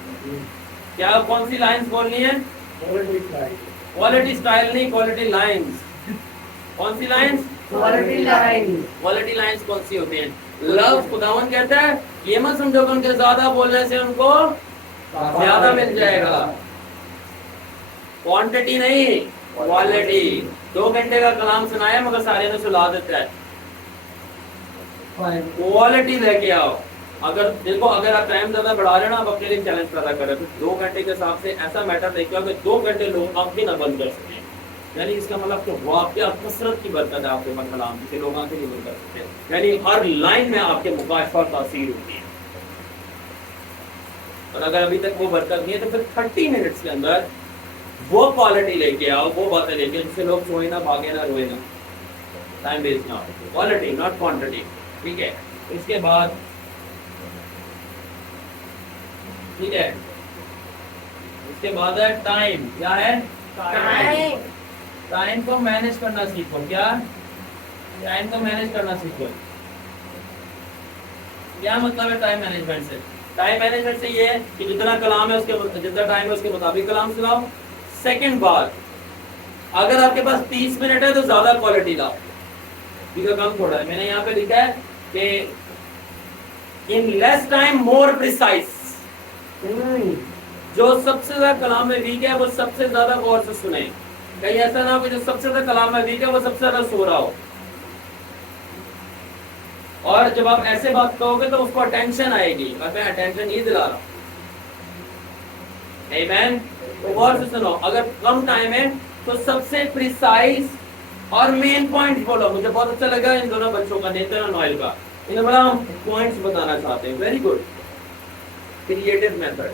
क्या कौन सी लाइंस बोलनी है? क्वालिटी स्टाइल नहीं, क्वालिटी लाइंस। कौन सी lines? Quality line. Quality lines कौन सी होती हैं? लव, खुदावन कहता है ये मत समझो कि उनके ज्यादा बोलने से उनको ज्यादा मिल जाएगा। क्वांटिटी नहीं, क्वालिटी। 2 घंटे का कलाम सुनाया मगर सारे ने सुला देता है। Fine. क्वालिटी लेके आओ। अगर देखो, अगर आप टाइम ज्यादा बढ़ा रहे हो ना, आप अपने लिए चैलेंज पैदा करें। तो 2 घंटे के हिसाब से ऐसा मैटर लेके आओ कि 2 घंटे लोग आंखें ना बंद कर सकें। यानी इसका मतलब कि वाकया कसरत की बरकत है आपके मन कलाम की, लोग आंखें नहीं बंद कर सकते। यानी हर लाइन में आपके मुकाशफा और तासीर होती है। और अगर अभी तक वो बरकत नहीं है तो फिर 30 मिनट्स के अंदर वो क्वालिटी लेके आओ, वो बातें लेके, जिससे लोग सोए ना, भागे ना, रोए ना, टाइम वेस्ट ना हो। क्वालिटी नॉट क्वांटिटी, ठीक है। इसके बाद ठीक है, इसके बाद है टाइम। क्या है? Time. टाइम को मैनेज करना सीखो। क्या? टाइम को मैनेज करना सीखो। क्या मतलब है टाइम मैनेजमेंट से? टाइम मैनेजमेंट से ये है कि जितना कलाम है उसके जितना टाइम है उसके मुताबिक कलाम सुनाओ। सेकंड बात, अगर आपके पास 30 मिनट है तो ज्यादा क्वालिटी लाओ, क्योंकि कम थोड़ा है। मैंने यहाँ पे लिखा है कि in less time more precise. जो सबसे ज्यादा कलाम में वीक है वो सबसे ज्यादा गौर से सुने। कहीं ऐसा ना हो कि जो सबसे ज्यादा कलाम में वीक है वो सबसे ज्यादा सो रहा हो। और जब आप ऐसे बात कहोगे तो उसको अटेंशन आएगी, और मैं अटेंशन ही दिला रहा हूँ। आमीन। तो गौर से सुनो। अगर कम टाइम है तो सबसे प्रिसाइज और मेन पॉइंट बोलो। मुझे बहुत अच्छा लगा इन दोनों बच्चों का, नेतन और नोएल का। इन्हें बड़ा पॉइंट्स बताना चाहते हैं। Very good, creative method.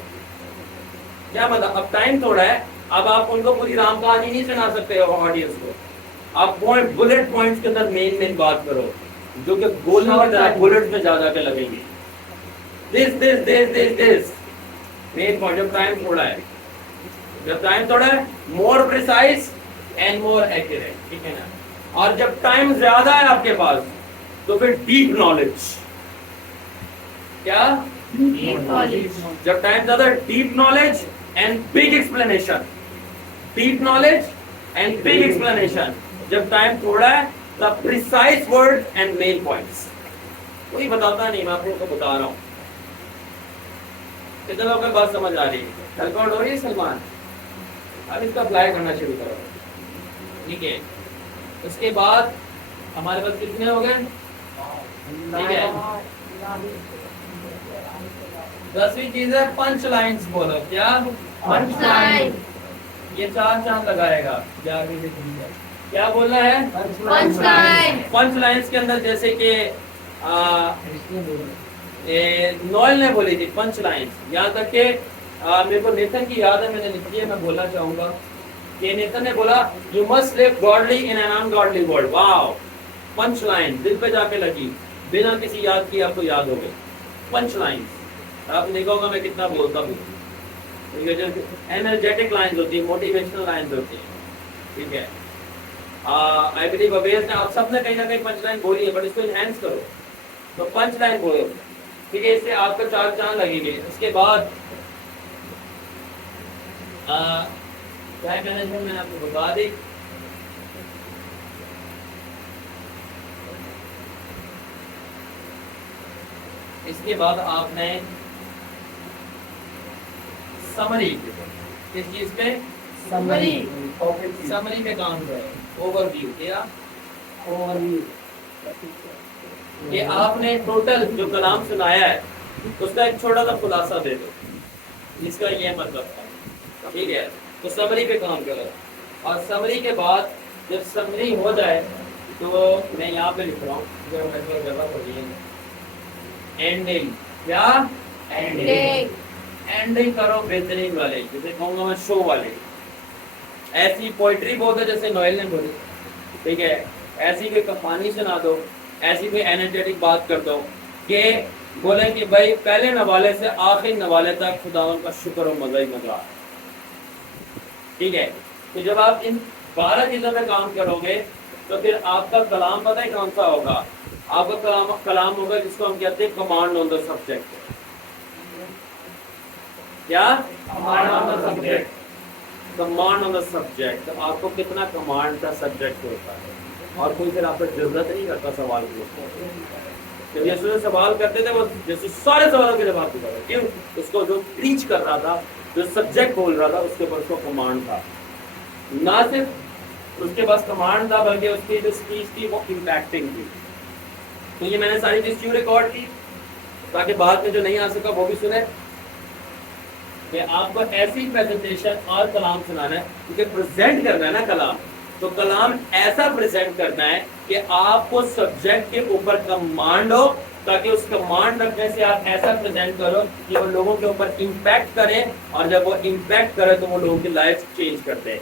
क्या मतलब, अब टाइम थोड़ा है, अब आप उनको पूरी राम कहानी नहीं सुना सकते हो ऑडियंस को। आप बुलेट पॉइंट्स के अंदर मेन बात करो, जो कि गोली की तरह बुलेट में ज्यादा के लगेंगे। This main point. जब टाइम थोड़ा है, more precise and more accurate, ठीक है ना। और जब टाइम ज्यादा है आपके पास तो फिर डीप नॉलेज। क्या? Deep knowledge. जब टाइम ज्यादा, deep knowledge and big explanation. Deep knowledge and big explanation. जब टाइम थोड़ा है तब precise word and main points. कोई बताता नहीं, मैं आपको बता रहा हूँ। कितने लोगों को बात समझ आ रही है? रिकॉर्ड हो रही है सलमान? अब इसका अप्लाई करना शुरू करो, ठीक है। उसके बाद हमारे पास कितने हो गए? ठीक है। 10वीं चीज है पंच लाइन्स बोलो। क्या? Punchline. ये 4 चांद लगाएगा। 11वीं से 3 है। क्या बोलना है? Punchline. पंच लाइन्स के अंदर जैसे कि नोएल ने बोली थी पंच लाइन्स। यहाँ तक कि मेरे को नेतन की याद है, मैंने लिखी है, मैं बोलना चाहूंगा कि नेतन ने बोला you must live godly in an ungodly world. Wow, punch line दिल पे जाके लगी, बिना किसी याद की आपको याद हो गई। पंच लाइन्स आपने देखा होगा मैं कितना बोलता हूँ। एनर्जेटिक लाइन्स होती है, मोटिवेशनल लाइन्स होती है, ठीक है। आई बिलीव अवेयर ने आप सबने कहीं ना कहीं पंच लाइन बोली है, बट इसको एनहांस करो तो पंच लाइन बोलो, ठीक है। इससे आपको 4 चांद लगेंगे। उसके बाद टाइम मैनेजमेंट मैंने आपको बता दी। इसके बाद आपने समरी, किस चीज पे? Summary. समरी पे काम करें। ओवरव्यू। क्या? Overview. कि आपने टोटल जो कलाम सुनाया है उसका एक छोटा सा खुलासा दे दो, इसका ये मतलब था, ठीक है। तो समरी पे काम करो, और समरी के बाद जब समरी हो जाए तो मैं यहाँ पे लिख रहा हूँ, जगह पड़ी है एंडिंग। क्या? Ending. एंडिंग करो बेहतरीन वाले, जैसे कहूँगा मैं शो वाले। ऐसी पोइट्री बोल दो जैसे नोएल ने बोली, ठीक है। ऐसी कोई कहानी सुना दो, ऐसी कोई एनर्जेटिक बात कर दो कि बोले कि भाई पहले नवाले से आखिरी नवाले तक खुदावन का शुक्र और मजा ही मजा, ठीक है। तो जब आप इन 12 चीजों में काम करोगे तो फिर आपका कलाम पता है कौन सा होगा? आपका कलाम होगा जिसको हम कहते हैं कमांड ऑन द सब्जेक्ट। क्या? Command on the subject. Command on the subject, तो आपको कितना कमांड का सब्जेक्ट होता है और कोई फिर आपको जरूरत नहीं करता सवाल की। जब यीशु सवाल करते थे वो यीशु सारे सवालों के जवाब देता था। क्यों? उसको जो टीच कर रहा था, जो सब्जेक्ट बोल रहा था, उसके ऊपर उसको कमांड था। ना सिर्फ उसके पास कमांड था बल्कि उसकी जो स्पीच थी वो इम्पैक्टिंग थी। तो ये मैंने सारी चीज क्यों रिकॉर्ड की, ताकि बाद में जो नहीं आ सका वो भी सुने कि आपको ऐसी प्रेजेंटेशन और कलाम सुनाना है, क्योंकि प्रेजेंट करना है ना कलाम, तो कलाम ऐसा प्रेजेंट करना है कि आपको सब्जेक्ट के ऊपर कमांड हो, ताकि उस कमांड रखने से आप ऐसा प्रेजेंट करो कि वो लोगों के ऊपर इम्पैक्ट करे, और जब वो इम्पैक्ट करे तो वो लोगों की लाइफ चेंज करते हैं।